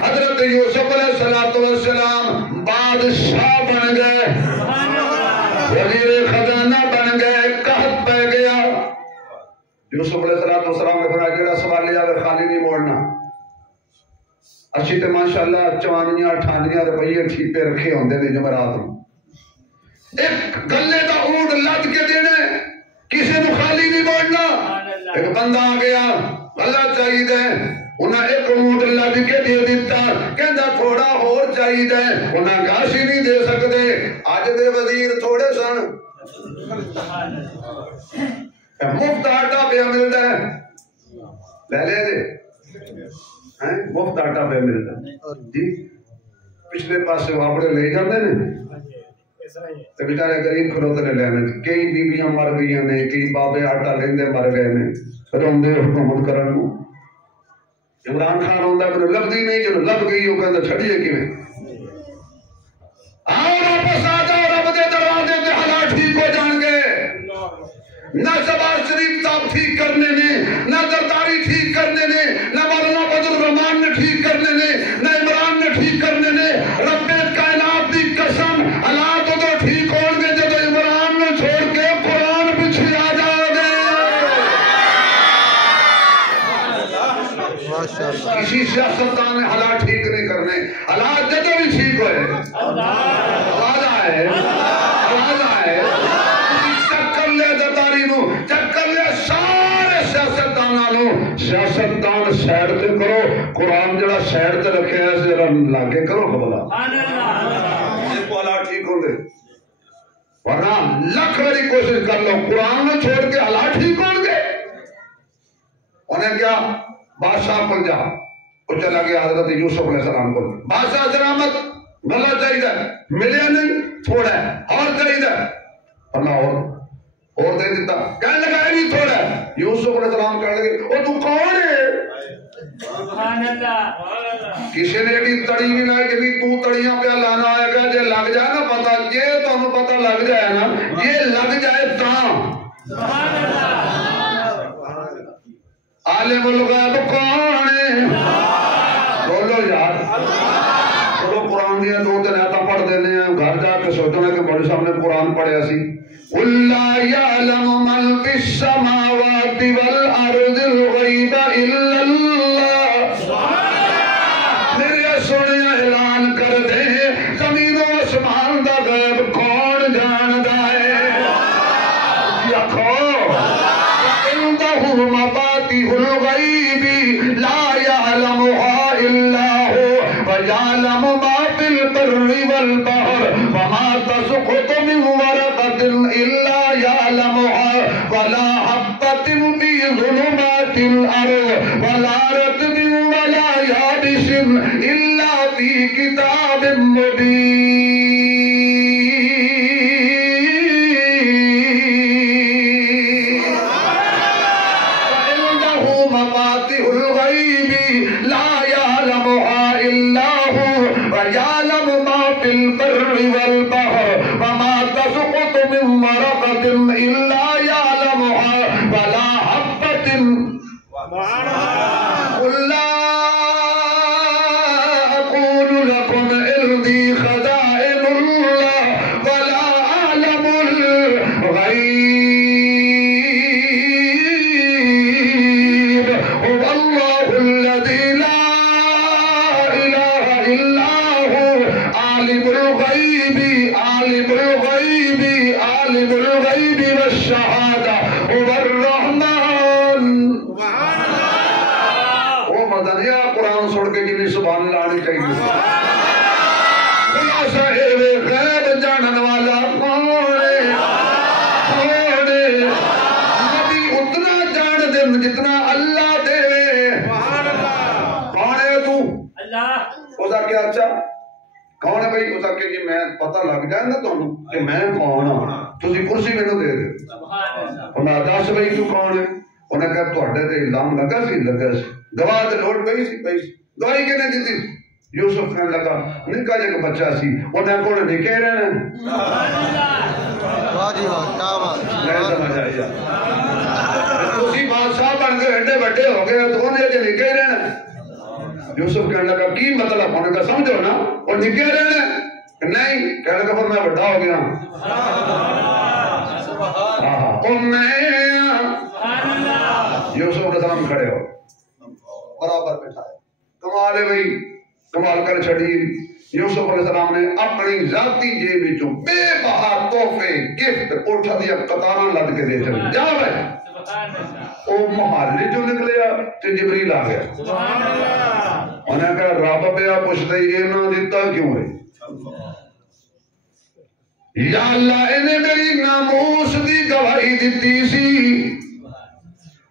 حضرت یوسف علیہ السلام بادشاہ بن گئے اللہ 54-58 روپیے ٹھیپے رکھے ہوندے نے جمعرات نوں ایک گلے دا اونٹ لد کے دینے کسی نو خالی نہیں موڑنا ایک بندہ آ گیا اللہ چاہیے انہاں ایک اونٹ لد کے دے دیتا کہندا تھوڑا اور چاہیے انہاں گاش ہی نہیں دے سکتے اج دے وزیر تھوڑے سن مفت آٹا پہ ملتا ہے لے لے دے مفت آٹا پہ ملتا ہے جی پچھلے پاسے واپڑے لے جاندے نے تے بیچارے غریب کھلوتے نے لینے کئی بیبیاں مر گئی نے کئی بابے آٹا لیندے مر گئے نے روندے حکومت کرن نوں عمران خان ہوندا مینوں لبدی نہیں جدوں لب گئی وہ کہندا چھڑیے کیویں آؤ واپس آ جاؤ رب دے دروازے تے حالات ٹھیک ہو جان گے نہ زبان شریف تاب ٹھیک کرنے نے نہ درداری ٹھیک کرنے نے نہ مولانا بدر الرحمان نے ٹھیک کرنے نے نہ عمران نے ٹھیک کرنے نے رب کائنات دی قسم حالات تو ٹھیک ہون گے جب عمران نے چھوڑ کے قرآن پیچھے آ جاؤ گے کسی سیاستدان نے حالات ٹھیک نہیں کرنے حالات جب بھی ٹھیک ہوئے آواز آئے آواز آئے سیاستدان سائڈ تے کرو قرآن جڑا سائڈ تے رکھے ہے ذرا لاگے کرو خبلا یہ کو حالات ٹھیک ہوں گے ورنہ لکھ بڑی کوشش کر لو قرآن میں چھوڑ کے حالات ٹھیک ہوں گے انہیں کیا بادشاہ پنجاب وہ چلا گیا حضرت یوسف علیہ السلام کو بادشاہ سلامت بھلا چاہیے ملے نہیں تھوڑا ہے اور چاہیے اللہ اور دے دیتا کہنے لگا ہے نہیں تھوڑا یوسف علیہ السلام کہنے لگے او تو کون ہے سبحان اللہ کسی نے بھی تڑی بھی نہ کہ تو تڑیاں پہ لانا آئے گا جے لگ جائے نا پتا یہ تو ہمیں پتا لگ جائے نا یہ لگ جائے سبحان اللہ عالم الغیب کون ہے بولو یار چلو قرآن دیا دو تین آیتاں پڑھ دینے ہیں گھر جا کے سوچنا کہ بڑے صاحب نے قرآن پڑھیا سی قُلْ لَا يَعْلَمُ مَنْ فِي السَّمَاوَاتِ وَالْأَرْضِ الْغَيْبَ إِلَّا اللَّهُ میرے سونے اعلان کر دے زمین و آسمان دا غیب کون جاندا ہے یکھو وَعِندَهُ مَفَاتِحُ الْغَيْبِ لَا يَعْلَمُهَا إِلَّا هُوَ وَيَعْلَمُ مَا فِي الْبَرِّ وَالْبَحْرِ وَمَا تَسْقُطُ مِنْ إلا يعلمها ولا حبة في ظلمات الأرض ولا رطب ولا يابس إلا في كتاب مبين وعنده مفاتيح الغيب لا يعلمها إلا هو ويعلم ما في البر والبحر وما تسقط من ورقة إلا يعلمها ولا حبة قل لا أقول لكم عندي خزائن الله ولا أعلم الغيب هو الله الذي لا إله إلا هو عالم الغيب عالم الغيب عالم الغيب والشهادة هو الرحمن سبحان اللہ وہ مدنیہ قرآن سوڑ کے جنہیں سبحان اللہ آنی چاہیے خلاصہ غیب جانن والا کون ہے نبی اتنا جان دے جتنا اللہ دے کون ہے تو اللہ اس کا کیا اچھا کون ہے بھائی اسا کہ جی میں پتہ لگ جائے نا تانوں کہ میں کون ہاں تسی کرسی مینوں دے دے سبحان اللہ انہاں دس بھائی تو کون ہے انہاں کہا تواڈے تے الزام لگا سی گواہ تے لوٹ پئی سی گواہی کنے دتی یوسف کہنے لگا نکا جا بچہ سی انہاں کول نکے رہنا سبحان اللہ واہ جی واہ کیا بات نہیں سمجھ آئی تسی بادشاہ بن کے ایڈے بڑے ہو گئے تو انہاں جے نکے رہنا یوسف کہنے لگا کی مطلب ہونے کا سمجھو نا اور نکے رہنا نہیں کہنے لگا پر میں بڑا ہو گیا یوسف علیہ السلام کھڑے ہو برابر بیٹھائے کمال ہے بھئی کمال کر چھڑی یوسف علیہ السلام نے اپنی ذاتی جیب وچوں بے بہا تحفے گفٹ اٹھا دیا قطاراں لد کے دے چلے جا بھائی او محلے جو نکلیا تے جبریل آ گیا انہیں کہا رب پیا پوچھتے یہ نہ دیتا کیوں ہے یا اللہ انہیں میری ناموس دی گواہی دیتی سی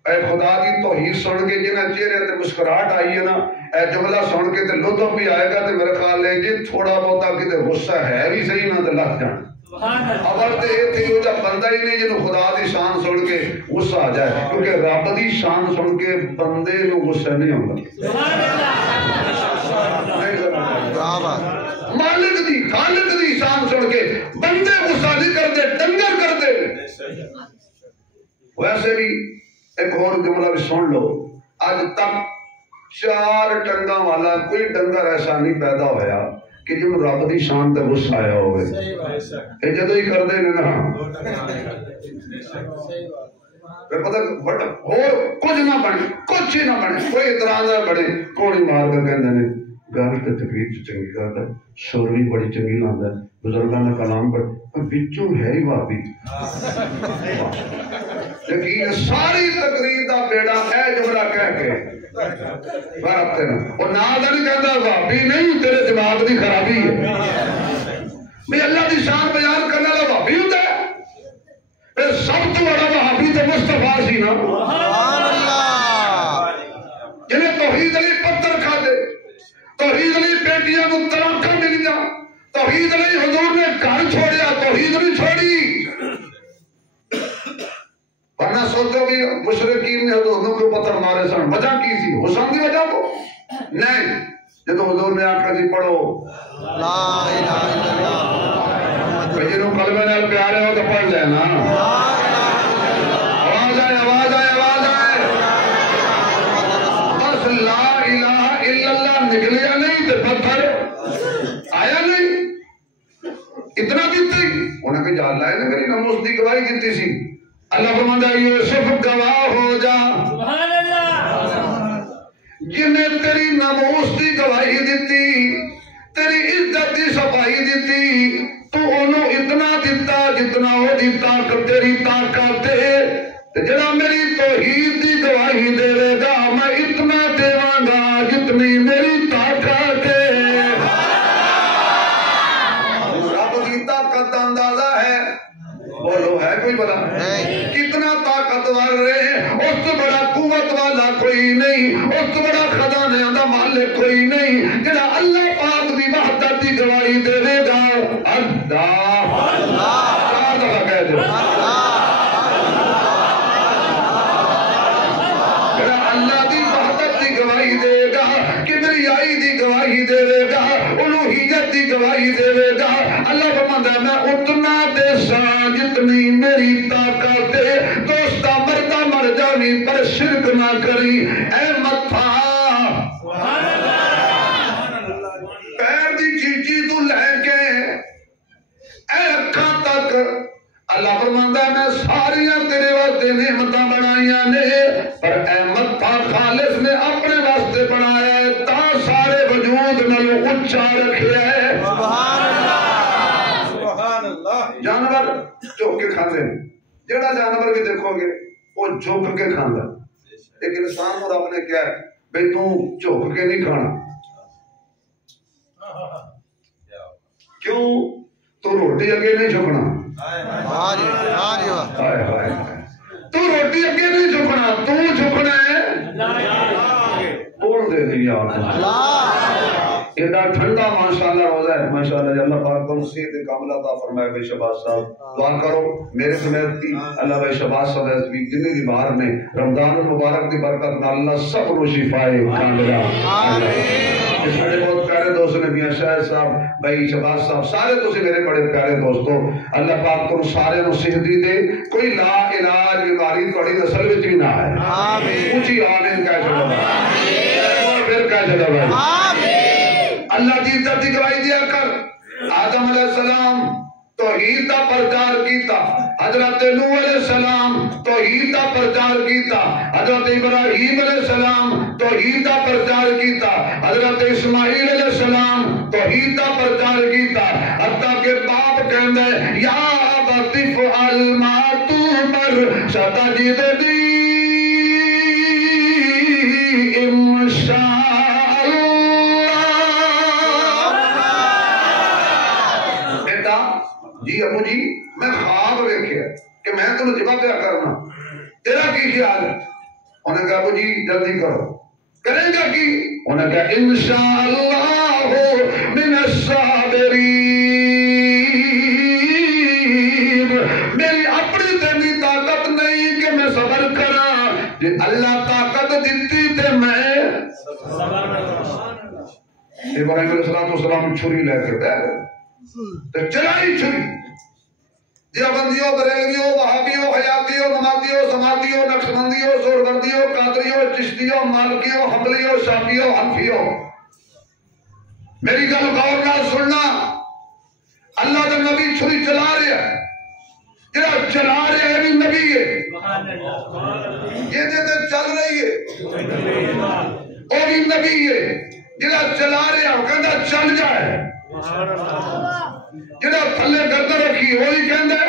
اے خدا دی توحید سن کے جنہ چہرے تے مسکراہٹ آئی ہے نا اے جملہ سن کے تے لطف بھی آئے گا تے میرے خیال ہے جی تھوڑا بہتا کتے غصہ ہے بھی صحیح نہ تے لگ جان خبر تے یہ تھی وہ جب بندہ ہی نہیں جنہوں خدا دی شان سن کے غصہ آ جائے کیونکہ رب دی شان سن کے بندے نو غصہ نہیں ہوگا مالک دی خالق دی شان سن کے بندے غصہ نہیں کرتے ڈنگر کرتے ویسے بھی ایک اور جملہ بھی سن لو آج تک 4 ٹنگاں والا کوئی ڈنگر ایسا نہیں پیدا ہویا کہ جن رب دی شان تے غصہ آیا ہوئے یہ جدو ہی کر دے نا پتہ اور کچھ نہ بنے کچھ ہی نہ بنے کوئی اعتراض نہ بنے کوڑی مار کر کہندے نے گل تے تقریر چنگی کردا شور بھی بڑی چنگی لاندا بزرگاں دا کلام پر وچوں ہے ہی وہابی لیکن ساری تقریر دا بیڑا اے جملہ کہہ کے برابر نا اور نا دا نہیں کہندا وہابی نہیں تیرے دماغ دی خرابی ہے میں اللہ دی شان بیان کرنے والا وہابی ہوندا ہے پھر سب تو بڑا وہابی تے مصطفی سی نا سبحان اللہ جنہیں توحید علی پتھر کھا دے توحید علی بیٹیاں کو تلاقاں ملیاں توحید علی حضور نے گھر چھوڑیا توحید نہیں چھوڑی ورنہ سوچو بھی مشرقین نے حضور کو پتھر مارے سن وجہ کی تھی حسن کی وجہ کو نہیں جب حضور نے آخر جی پڑھو لا الہ الا اللہ جنہوں قلبے نال پیارے ہو تو پڑھ لے نا آواز آئے آواز آئے آواز آئے بس لا الہ الا اللہ نکلیا نہیں تو پتھر آیا نہیں اتنا دیتے انہیں کہ جا اللہ نے میری ناموس دی گواہی دیتی سی اللہ فرماندا ہے یوسف گواہ ہو جا سبحان اللہ جنہیں تیری ناموس دی گواہی دیتی تیری عزت دی صفائی دیتی تو انہوں اتنا دیتا جتنا ہو دیتا کہ تیری طاقت ہے جڑا میری توحید دی گواہی دے گا میں اتنا دیواں گا جتنی میری طاقت ہے رب کی طاقت کا اندازہ ہے بولو ہے کوئی بلا کتنا طاقتور ہے اس سے بڑا قوت والا کوئی نہیں اس سے بڑا خزانے دا مالک کوئی نہیں جڑا اللہ پاک دی وحدت دی گواہی دے گا اللہ اللہ کہہ دے جڑا اللہ دی وحدت دی گواہی دے گا کبریائی دی گواہی دے گا الوہیت دی گواہی دے گا اللہ فرماندا ہے میں اتنا دے ساں جتنی میری طاقت ہے دوستا مردہ مر جانی پر شرک نہ کری اے متھا پیر دی چیچی تو لے کے اے اکھاں تک اللہ فرماندا ہے میں ساریاں تیرے واسطے نعمتاں بنائیاں نے پر اے متھا خالص نے اپنے واسطے بنایا ہے تا سارے وجود نالوں اونچا رکھیا ہے جانور جھک کے کھاندے ہیں جڑا جانور بھی دیکھو گے وہ جھک کے کھاندا لیکن انسان کو رب نے کیا ہے بھئی تو جھک کے نہیں کھانا کیوں تو روٹی اگے نہیں جھکنا تو روٹی اگے نہیں جھکنا تو جھکنا ہے بول دے دی یار ایڈا ٹھنڈا ماشاءاللہ روزہ ہے ماشاءاللہ اللہ پاک کو صحت کاملہ عطا فرمائے بھائی شہباز صاحب دعا کرو میرے سمیت کی اللہ بھائی شہباز صاحب بھی جتنے بھی باہر نے رمضان المبارک کی برکت نہ اللہ سب کو شفائے کاملہ اس میرے بہت پیارے دوست نے میاں شاہ صاحب بھائی شہباز صاحب سارے تسی میرے بڑے پیارے دوستو اللہ پاک کو سارے نو صحت دے کوئی لا علاج بیماری تھوڑی نسل وچ بھی نہ آئے اونچی آمین کہہ چلو اور پھر کہہ چلو بھائی اللہ کی عزت کی گواہی دیا کر آدم علیہ السلام تو توحید دا پرچار کیتا، حضرت نوح علیہ السلام توحید دا پرچار کیتا، حضرت ابراہیم علیہ السلام توحید دا پرچار کیتا، حضرت اسماعیل علیہ السلام توحید دا پرچار کیتا، حتیٰ کہ باپ کہندے یا ابت افعل ما تؤمر ستجدنی ان شاء اللہ۔ بیٹا جی ابو جی میں خواب دیکھا کہ میں تمہیں ذبح پیا کرنا، تیرا کی خیال ہے؟ انہوں نے کہا ابو جی جلدی کرو، کریں گا کی؟ انہوں نے کہا انشاءاللہ من الصابرین، میری اپنی تیری طاقت نہیں کہ میں صبر کرا، جی اللہ طاقت دیتی تے میں ابراہیم علیہ السلام چھری لے کر بیٹھ تو چلائی چھری، دیوبندیوں، بریلویوں، وہابیوں، حیاتیوں، نماتیوں، سماعتیوں، نقشبندیوں، سوربندیوں، قادریوں، چشتیوں، مالکیوں، حنبلیوں، شافعیوں، حنفیوں، میری گل غور نال سننا، اللہ کا نبی چھری چلا رہا ہے، جڑا چلا رہا ہے بھی نبی ہے، یہ تے چل رہی ہے وہ بھی نبی ہے، جڑا چلا رہا وہ کہندا چل جائے، جڑا تھلے گردن رکھی وہی کہندا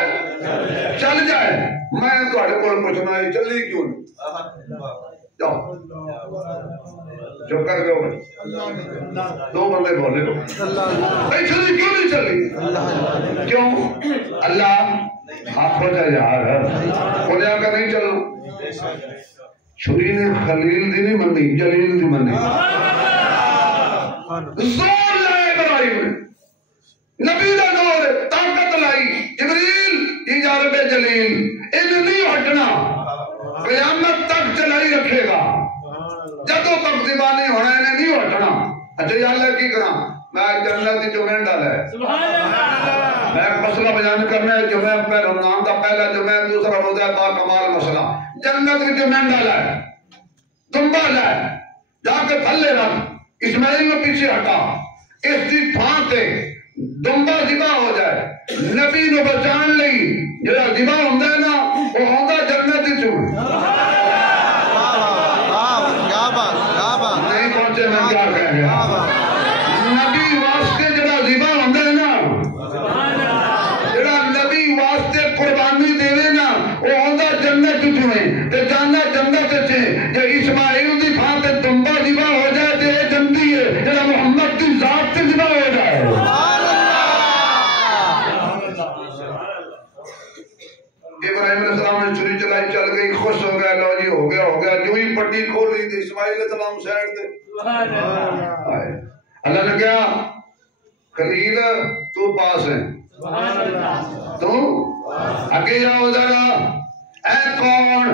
چل جائے۔ میں تہاڈے کول پوچھنا ہے چلی کیوں نہیں؟ جاؤ جو کر گئے دو بندے بولے بھائی چلی کیوں نہیں چلی؟ کیوں؟ اللہ آپ ہو جائے یار ہو جا کر نہیں چلو، چھری نے خلیل دی نہیں منی، جلیل دی منی، زور لائے ابراہیم نے، نبی دا دور طاقت لائی، جبریل یہ جانب جلیل انہیں نہیں ہٹنا، قیامت تک چلائی رکھے گا، جدوں تک دیوانی ہونا انہیں نہیں ہٹنا۔ اچھا یا اللہ کی کرا میں جنت کی جو میں ڈالا ہے، میں ایک مسئلہ بیان کرنا ہے، جو میں اپنے رمضان کا پہلا جو میں دوسرا روزہ ہے با کمال مسئلہ، جنت کی جو میں ڈالا ہے دمبا لائے جا کے تھلے رکھ، اسماعیل میں پیچھے ہٹا، اس کی تھان تے دمبا ذبح ہو جائے، نبی نو بچان لئی جڑا ذبح ہوندا ہے نا وہ ہوندا جنت وچ، نہیں پہنچے میں کیا کہہ گیا، نبی واسطے جڑا ذبح ہوندا ہے نا، جڑا نبی واسطے قربانی دے نا وہ ہوندا جنت وچ ہے، تے جانا جنت وچ ہے، جے اسماعیل دی تھان تے دمبا ذبح ہو جائے تے یہ جنتی ہے، جڑا محمد دی ذات تے ذبح ہو جائے۔ ابراہیم علیہ السلام نے چھری چلائی، چل گئی، خوش ہو گیا، لو جی ہو گیا، جو ہی پٹی کھول رہی تھی اسماعیل علیہ السلام سائڈ تے، اللہ نے کہا خلیل تو پاس ہے، تو آگے جاؤ ذرا، اے کون؟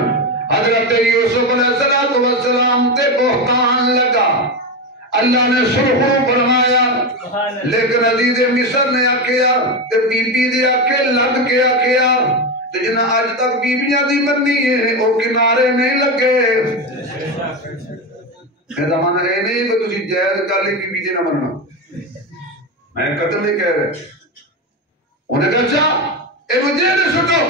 حضرت یوسف علیہ السلام تے بہتان لگا، اللہ نے سرخو فرمایا، لیکن عزیز مصر نے آکھیا تے بی بی دے آکھے لگ کے آکھیا، تے جنہ آج تک بیبیاں دی منی ہے وہ کنارے نہیں لگے۔ میں زمانہ ہے نہیں کہ تسی جائز گل کی بیجے نہ مننا، میں قتل نہیں کہہ رہے، انہیں کہا اچھا اے مجھے نے سٹو،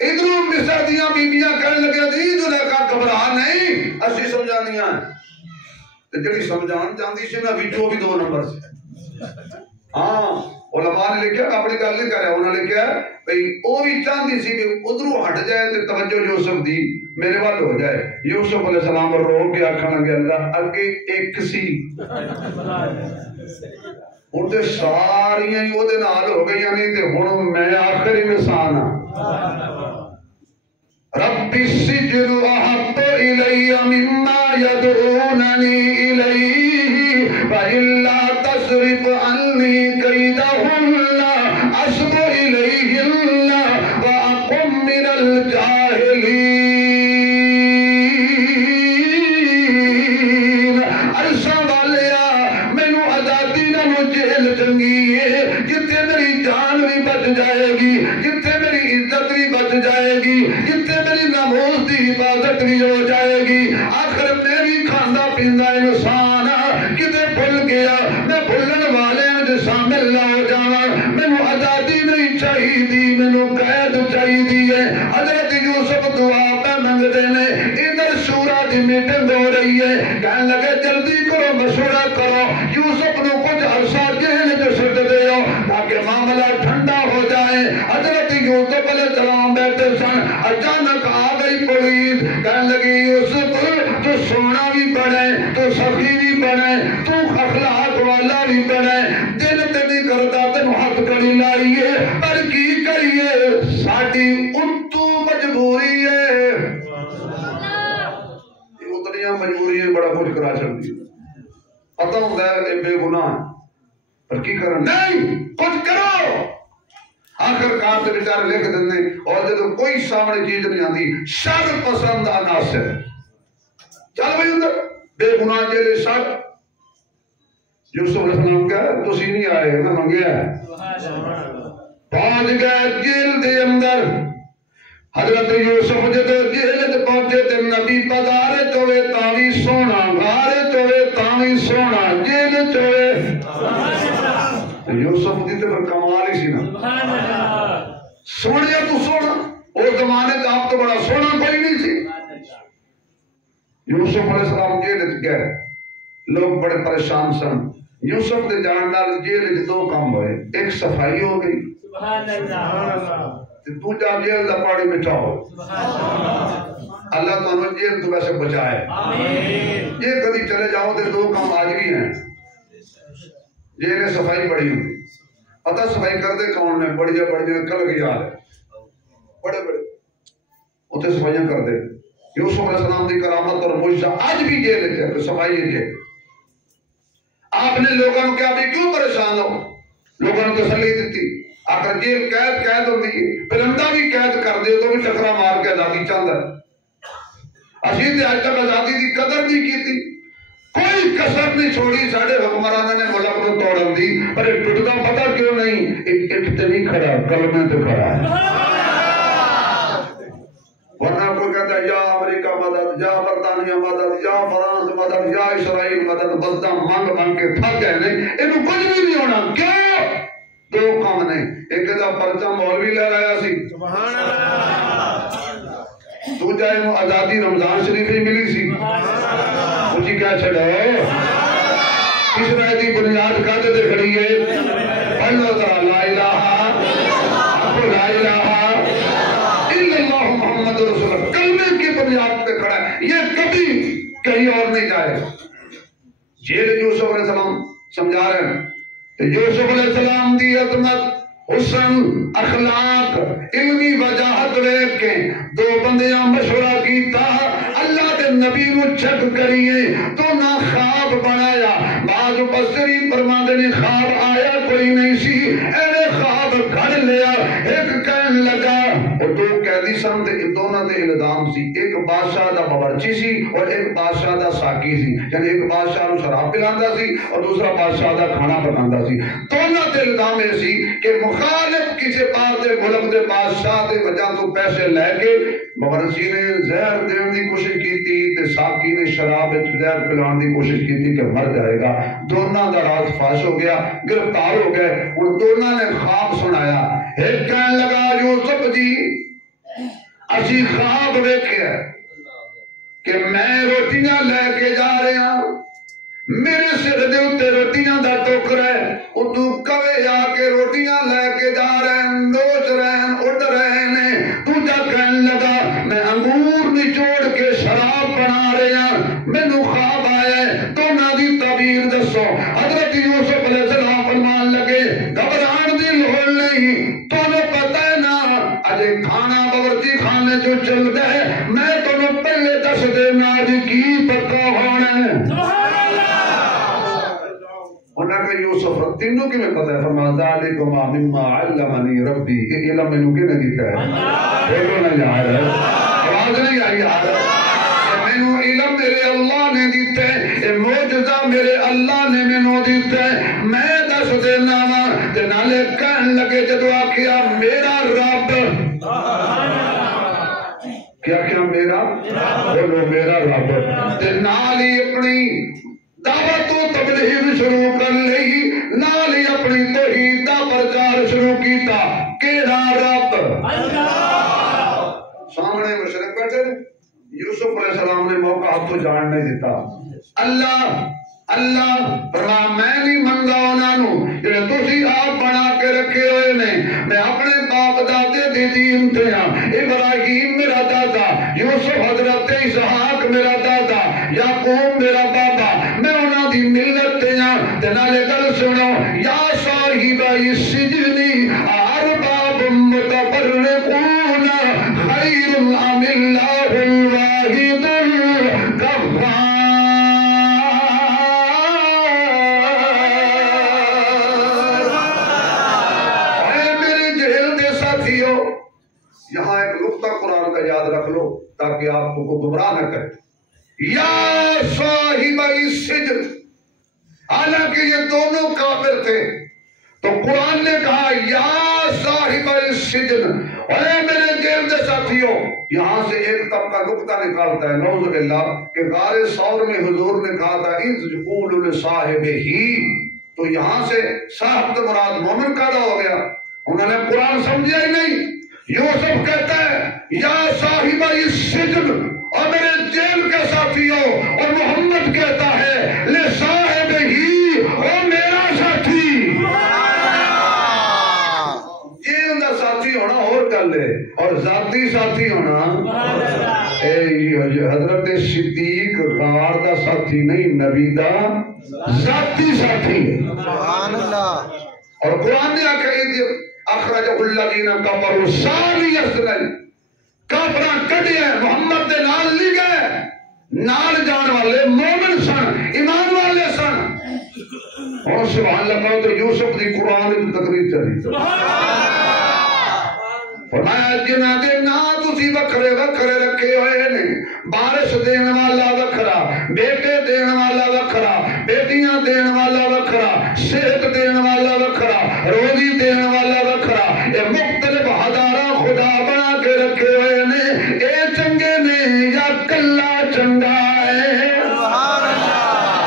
ادھروں مصر دیاں بیبیاں کہنے لگے دی زلیخا گھبرا نہیں، اسی سمجھانیاں ہیں، جڑی سمجھان چاہتی سے نہ ویڈیو بھی 2 نمبر سے، ہاں علماء نے لکھا اپنی گل نہیں کر رہا، انہوں نے لکھا بھئی وہ بھی چاہتی سی کہ ادھروں ہٹ جائے تو توجہ یوسف دی میرے وال ہو جائے۔ یوسف علیہ السلام رو کے آکھن لگے اللہ اگے ایک سی، ہن تے ساریاں ہی اودے نال ہو گئی، نہیں تے ہن میں آخری انسان ہاں۔ رب السجن احب الی مما يدعوننی الیہ فإلا تصرف عنی کیدہن اصب الیہن واقم من الجاہلین۔ عرصہ والیا مینوں آزادی نہ جیل چنگی ہے، جتھے میری جان بھی بچ جائے گی، جتھے میری عزت بھی بچ جائے گی، جتھے میری نماز دی عبادت بھی ہو جائے گی۔ آخر میں بھی کھانا پیندا انسان کتے بھول گیا، میں بھولن والے جو شامل نہ ہو جاواں، مینوں آزادی چاہیے مینوں قید چاہیے حضرت یوسف دعا پہ منگتے ہیں ادھر شورا دی میٹنگ ہو رہی ہے کہنے لگے جلدی کرو مشورہ کرو یوسف نو کچھ عرصہ جیل جو سٹ دے ہو تاکہ معاملہ ٹھنڈا ہو جائے حضرت یوسف علیہ السلام بیٹھے سن اچانک آ گئی پولیس کہنے لگی یوسف تو سونا بھی بنے تو سخی بھی بنے تو اخلاق والا بھی بنے دل تے نہیں کرتا تینوں ہاتھ کڑی لائیے پر کی کریے ساڈی اتو مجبوری ہے اتنی مجبوری ہے بڑا کچھ کرا چڑتی پتہ ہوتا ہے کہ بے گناہ پر کی کرنا نہیں کچھ کرو آخر کار تے بیچارے لکھ دیندے اور جب کوئی سامنے چیز نہیں آتی شر پسند عناصر چل بھائی اندر بے گناہ جیلے شر یوسف علیہ السلام کہا تسی نہیں آئے میں منگیا ہے پہنچ گئے جیل دے اندر حضرت یوسف جدو جیل تے پہنچے تے نبی پدارے چوے تاوی سونا گھارے چوے تاوی سونا جیل چوے یوسف دی تے پر کمال ہی سی نا سونے تو سونا اور زمانے کا آپ تو بڑا سونا کوئی نہیں سی یوسف علیہ السلام جیل گئے لوگ بڑے پریشان سن یوسف دے جان نال جیل دو کام ہوئے ایک صفائی ہو گئی دوجا جیل دا پاڑی مٹاؤ اللہ تعالیٰ جیل تو ویسے بچائے یہ کبھی چلے جاؤ تے دو کام آج بھی ہیں جیل صفائی بڑی ہوئی پتہ صفائی کر دے کون نے بڑی کل گیا ہے بڑے اتنے صفائیاں کر دے یوسف علیہ السلام دی کرامت اور معجزہ آج بھی جیل ہے کہ صفائی ہے آپ نے لوگوں کو کیا بھی کیوں پریشان ہو لوگوں نے تسلی دیتی آخر جیل قید ہوتی ہے پرندہ بھی قید کر دے تو بھی ٹکرا مار کے آزادی چاہتا ہے اسی تے آج تک آزادی دی قدر نہیں کی تھی کوئی کسر نہیں چھوڑی ساڑھے حکمرانہ نے ملک کو توڑن دی پر ایک ٹوٹتا پتہ کیوں نہیں ایک تے نہیں کھڑا کلمے تے کھڑا ہے ورنہ کوئی کہتا ہے یا امریکہ مدد یا برطانیہ مدد یا فرانس مدد یا اسرائیل مدد بسدہ مانگ کے تھک گئے نہیں انہوں کچھ بھی نہیں ہونا کیوں دو کام نہیں ایک دا پرچہ مولوی لے رہا سی دوجا انہوں آزادی رمضان شریف ہی ملی سی مجھے کیا چھڑا ہے کس رائے دی بنیاد کہتے دے کھڑی ہے پڑھ لو ذرا لا الہ آپ لا الہ الا اللہ محمد رسول اللہ کلمے کی بنیاد پہ کھڑا ہے یہ کبھی کہیں اور نہیں جائے جیل یوسف علیہ السلام سمجھا رہے ہیں یوسف علیہ السلام دی عظمت حسن اخلاق علمی وجاہت دیکھ کے دو بندیاں مشورہ کیتا اللہ کے نبی نو چک کریے تو نہ خواب بنایا بعض مفسری فرماندے نے خواب آیا کوئی نہیں سی اے خواب گھڑ لیا ایک کہن لگا اور دو قیدی سن تے دونوں تے الزام سی ایک بادشاہ دا باورچی سی اور ایک بادشاہ دا ساقی سی یعنی ایک بادشاہ نو شراب پلاندا سی اور دوسرا بادشاہ دا کھانا پکاندا سی دونوں تے الزام اے سی کہ مخالف کسی پار دے ملک دے بادشاہ دے وجہ تو پیسے لے کے باورچی نے زہر دین دی کوشش کیتی تے ساقی نے شراب وچ زہر پلان دی کوشش کیتی کہ مر جائے گا دونوں دا راز فاش ہو گیا گرفتار ہو گئے اور دونوں نے خواب سنایا ایک کہنے لگا یوسف جی اسی خواب ویکھیا کہ میں روٹیاں لے کے جا رہا ہوں میرے سر دے اوتے روٹیاں دا ٹوکرا ہے ادو کوے آ کے روٹیاں لے کے جا رہے ہیں نوچ رہے ہیں اڑ رہے ہیں دوجا کہنے لگا میں انگور نچوڑ کے شراب بنا رہا مینوں خواب آیا ہے دونوں دی تعبیر دسو حضرت یوسف علیہ السلام فرمان لگے گھبران دی لوڑ نہیں تانوں پتہ ہے نا اجے کھانا باورچی خانے جو چلدا ہے میں تانوں پہلے دس دینا اج کی پکا ہونا ہے انہاں کہ یوسف تینوں کی میں پتہ ہے فرمایا ذالکم مما علمنی ربی یہ علم میں نے دیتا ہے بولو نہ یار آواز نہیں آئی یار مینوں علم میرے اللہ نے دیتا ہے یہ معجزہ میرے اللہ نے مینوں دیتا ہے میں دس دینا وا تے نالے کہن لگے جدو آکھیا میرا رب کیا میرا بولو میرا رب تے نال ہی اپنی دعوت و تبلیغ شروع کر لئی نال ہی اپنی توحید دا پرچار شروع کیتا کہ سامنے مشرق بیٹھے یوسف علیہ السلام نے موقع آپ کو جان نہیں دیتا اللہ فرما میں نہیں منگا انہوں جنہیں تسی آپ بنا کے رکھے ہوئے نے میں اپنے باپ دادے دی دین تے ہاں ابراہیم میرا دادا یوسف حضرت اسحاق میرا دادا یعقوب میرا بابا میں انہاں دی ملت تے ہاں تے نالے گل سنو یا صاحب السجن ارباب متفرقون خیر ام اللہ الواحد القہار یہاں ایک نقطہ قرآن کا یاد رکھ لو تاکہ آپ کو گمراہ نہ کرے یا صاحب السجن حالانکہ یہ دونوں کافر تھے تو قرآن نے کہا یا صاحب السجن اے میرے جیل دے ساتھیوں یہاں سے ایک طبقہ نقطہ نکالتا ہے نعوذ باللہ کہ غار ثور میں حضور نے کہا تھا اذ یقول لصاحبہ تو یہاں سے صاحب تو مراد مومن پیدا ہو گیا انہوں نے قرآن سمجھا ہی نہیں یوسف کہتا ہے یا صاحب السجن اور میرے جیل کے ساتھیوں اور محمد کہتا ہے لے صاحب ہی اور میرا ساتھی جیل کا ساتھی ہونا اور گل ہے اور ذاتی ساتھی ہونا حضرت صدیق غار کا ساتھی نہیں نبی دا ذاتی ساتھی سبحان اللہ اور قرآن نے آکھا اخرجہ الذین کفروا ثانی اثنین کافراں کڈیا محمد دے نال نہیں گئے نال جان والے مومن سن ایمان والے سن اور سبحان اللہ کہو تو یوسف دی قرآن کی تقریر چلی فرمایا جنہ دے نا تسی وکھرے وکھرے رکھے ہوئے نے بارش دین والا وکھرا بیٹے دین والا وکھرا بیٹیاں دین والا وکھرا صحت دین والا وکھرا روزی دین والا وکھرا یہ مختلف ہزارہ خدا بنا کے رکھے ہوئے نے اے چنگے نے یا کلا چنگا ہے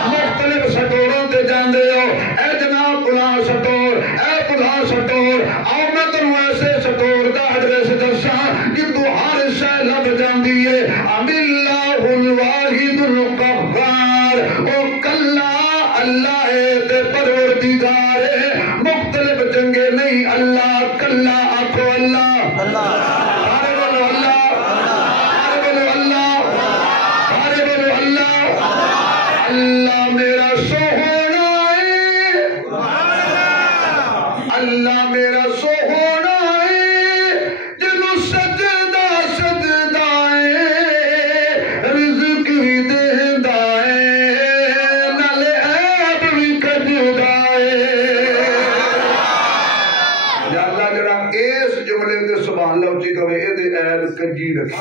مختلف سٹوروں تے جاندے ہو اے جناب پلاں سٹور اے پلاں سٹور آؤ میں تنوں ایسے سٹور دا ایڈریس دساں جدو ہر شے لب جاندی ہے ام اللہ الواحد القہار او کلا اللہ تے پروردگار ہے مختلف جنگے نہیں اللہ کلا آکھو اللہ سارے بولو اللہ سارے بولو اللہ سارے بولو اللہ اللہ میرا سوہنا ہے اللہ میرا سوہنا ہے جنوں سجدہ سجدہ ہے رزق بھی دیندا ہے نالے عیب بھی کجدا ہے یا اللہ جڑا اس جملے دے سبحان اللہ اچھی کہے اے دے عیب کجی رکھی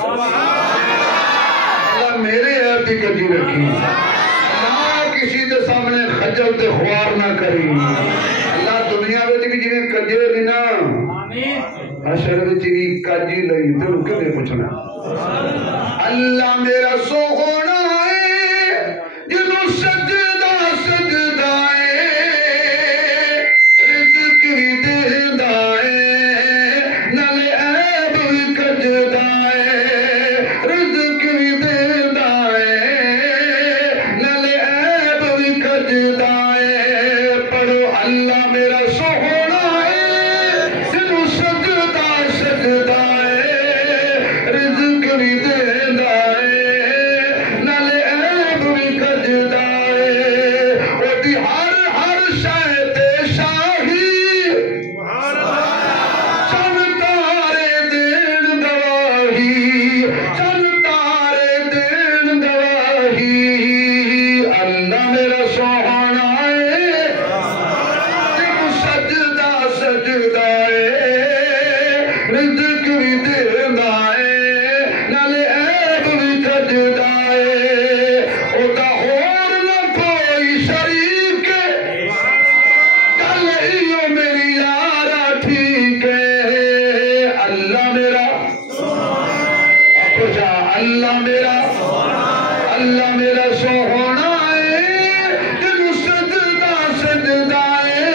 اللہ میرے عیب دی کجی رکھی کسی دے سامنے خجل تے خوار نہ کری اللہ دنیا وچ بھی جویں کجے نہیں نا حشر وچ بھی کجی لئی تے کدے پوچھنا اللہ میرا سوہنا ہے جنوں سجدہ سجدہ ہے رزق بھی دیندا ہے نالے عیب بھی کجدا ہے رزق بھی دیندا ہے نالے عیب بھی کجدا ہے پڑھو اللہ میرا سوہنا ہے جنوں سجدہ سجدہ ہے رزق بھی دیندا ہے نالے عیب بھی کجدا ہے او دی ہر ہر شے تے شاہی چن تارے دین گواہی چن تارے دین گواہی اللہ میرا سوہنا ہے جنوں سجدہ سجدہ ہے رزق بھی دیندا ہے نالے عیب بھی کجدا ہے او دا ہور نہ کوئی شریک گل ایو میری یارا ٹھیک ہے اللہ میرا خوشا اللہ میرا سوہنا ہے جنوں سجدہ سجدہ ہے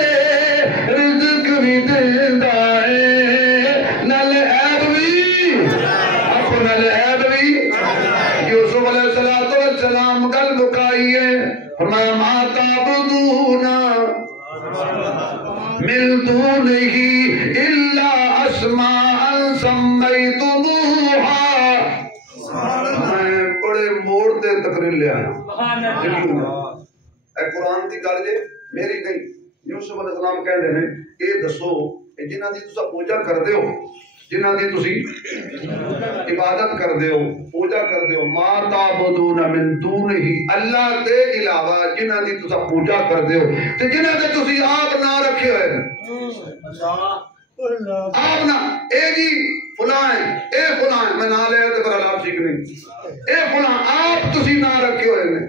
رزق بھی دیندا ہے نالے عیب من دونه الا اسماء سمیتموها. میں بڑے موڑ دے تقریر لے آیا. اے قرآن دی گل جے میری نہیں. یوسف علیہ السلام کہندے نے اے دسو جنہاں دی تساں پوجا کردے ہو, جنہاں دی تسی عبادت کردے ہو, پوجا کردے ہو, ما تعبدون من دونہ, اللہ دے علاوہ جنہاں دی تساں پوجا کردے ہو تے جنہاں دے تسی آپ نہ رکھے ہوئے آپ نہ, اے جی فلاں اے فلاں, میں نہ لے تے پر اللہ ٹھیک نہیں, اے فلاں آپ تسی نہ رکھے ہوئے نے.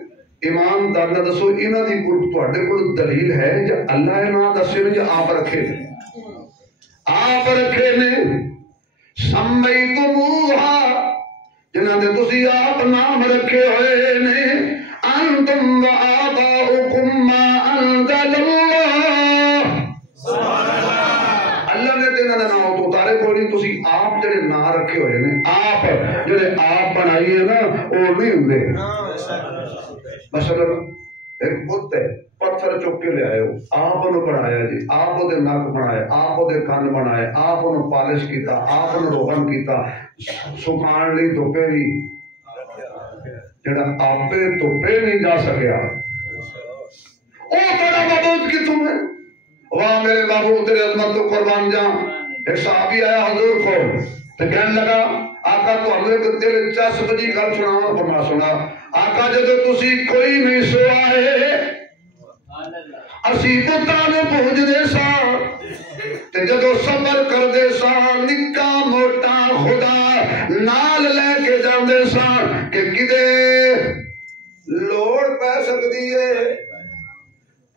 ایمان دار نہ دسو انہاں دی کوئی تواڈے کول دلیل ہے یا اللہ نے نہ دسے نے یا آپ رکھے نے؟ آپ رکھے نے. سمیتموہا, جنہاں دے تسی آپ نام رکھے ہوئے نے. انتم و آباؤکم ما انزل اللہ, اللہ نے تے انہاں دا نام تو اتارے کوئی نہیں, تسی آپ جڑے نام رکھے ہوئے نے, آپ جڑے آپ بنائیے نا وہ نہیں ہوندے. مثلا ایک بت ہے, پتھر چک کے لے آئے ہو, آپ انہوں بنایا جی, آپ وہ دے ناک بنائے, آپ وہ دے کان بنائے, آپ انہوں پالش کیتا, آپ انہوں روغن کیتا, سکھان لی دھوپے بھی, جڑا آپے دھوپے نہیں جا سکیا او بڑا معبود کی تم ہے. واہ میرے معبود تیرے عظمت تو قربان جاں. ایک صحابی آیا حضور کو تو کہنے لگا آقا تو ہمیں کہ تیرے چس بجی گل سنا فرما سنا. آقا جدو تسی کوئی نہیں سو آئے اسی بتاں پوج دے سا تے جدو صبر کر دے سا نکا موٹا خدا نال لے کے جاندے سا کہ کدے لوڑ پہ سکتی ہے.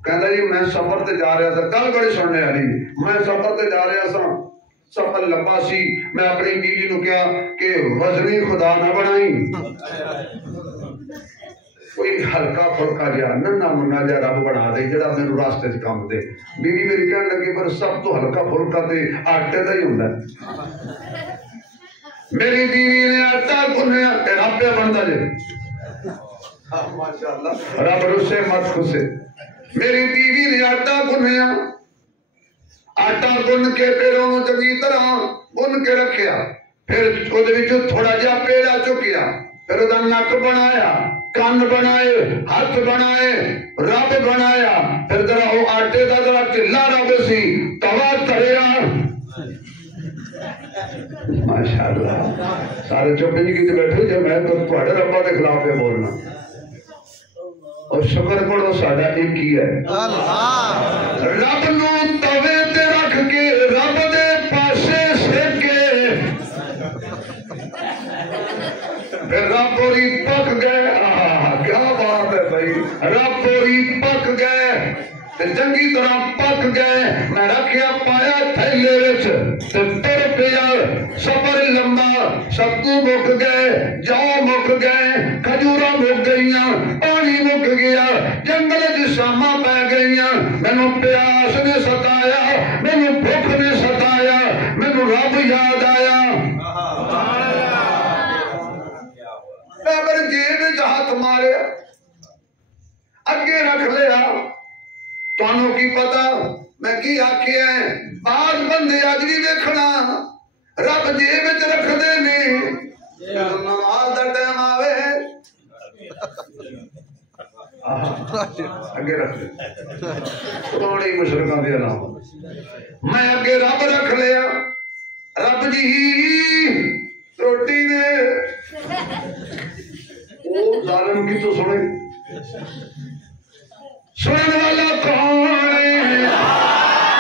کہندا جی میں سفر تے جا رہا تھا, کل بڑی سننے والی, میں سفر تے جا رہا سا, سفر لمبا سی, میں اپنی بیوی نو کہا کہ وزنی خدا نہ بنائی, کوئی ہلکا پھلکا جہا ننھا منھا جہا رب بنا دے جڑا میرے راستے چ کام دے. بیوی میری کہنے لگی پر سب تو ہلکا پھلکا تے آٹے دا ہی ہوندا ہے. میری بیوی نے آٹا گنیا, رب پہ بندا جے, ماشاءاللہ رب رسے مت خوشے. میری بیوی نے آٹا گنیا, آٹا گن کے پھر انہوں چنگی طرح گن کے رکھیا, پھر وہ تھوڑا جہا پیڑا چکیا, پھر وہ نک بنایا, کان بنائے, ہاتھ بنائے, رب بنایا, پھر ذرا وہ آٹے دا ذرا ٹلا رب سی توا تریا. ماشاءاللہ سارے چپ جی کیتے بیٹھے جے میں تو تواڈے ربا دے خلاف پہ بولنا. اور شکر پڑھو ساڈا ایک ہی ہے اللہ. رب نو توے تے رکھ کے رب دے پاسے سیکے, پھر رب پوری پک گئے. کیا بات ہے بھائی, رب پوری پک گئے چنگی طرح پک گئے. میں رکھیا پایا تھیلے وچ تے تر پیا. سفر لمبا, ستو مک گئے, جو مک گئے, کھجوراں مک گئیاں, پانی مک گیا, جنگل وچ شاماں پے گئیاں. مینوں پیاس نے ستایا, مینوں بھوک نے ستایا, مینوں رب یاد آیا. میں جیب وچ ہاتھ ماریا, اگے رکھ لیا. تانوں کی پتا میں کی آکھیا ہے, بعض بندے اج بھی دیکھنا رب جیب وچ رکھ دے نے, جدوں نماز دا ٹائم آوے اگے رکھ لے. تھوڑی مشرکاں دے علاوہ میں اگے رب رکھ لیا. رب جی روٹی نے وہ ظالم کی تو سنے, سنن والا کون ہے؟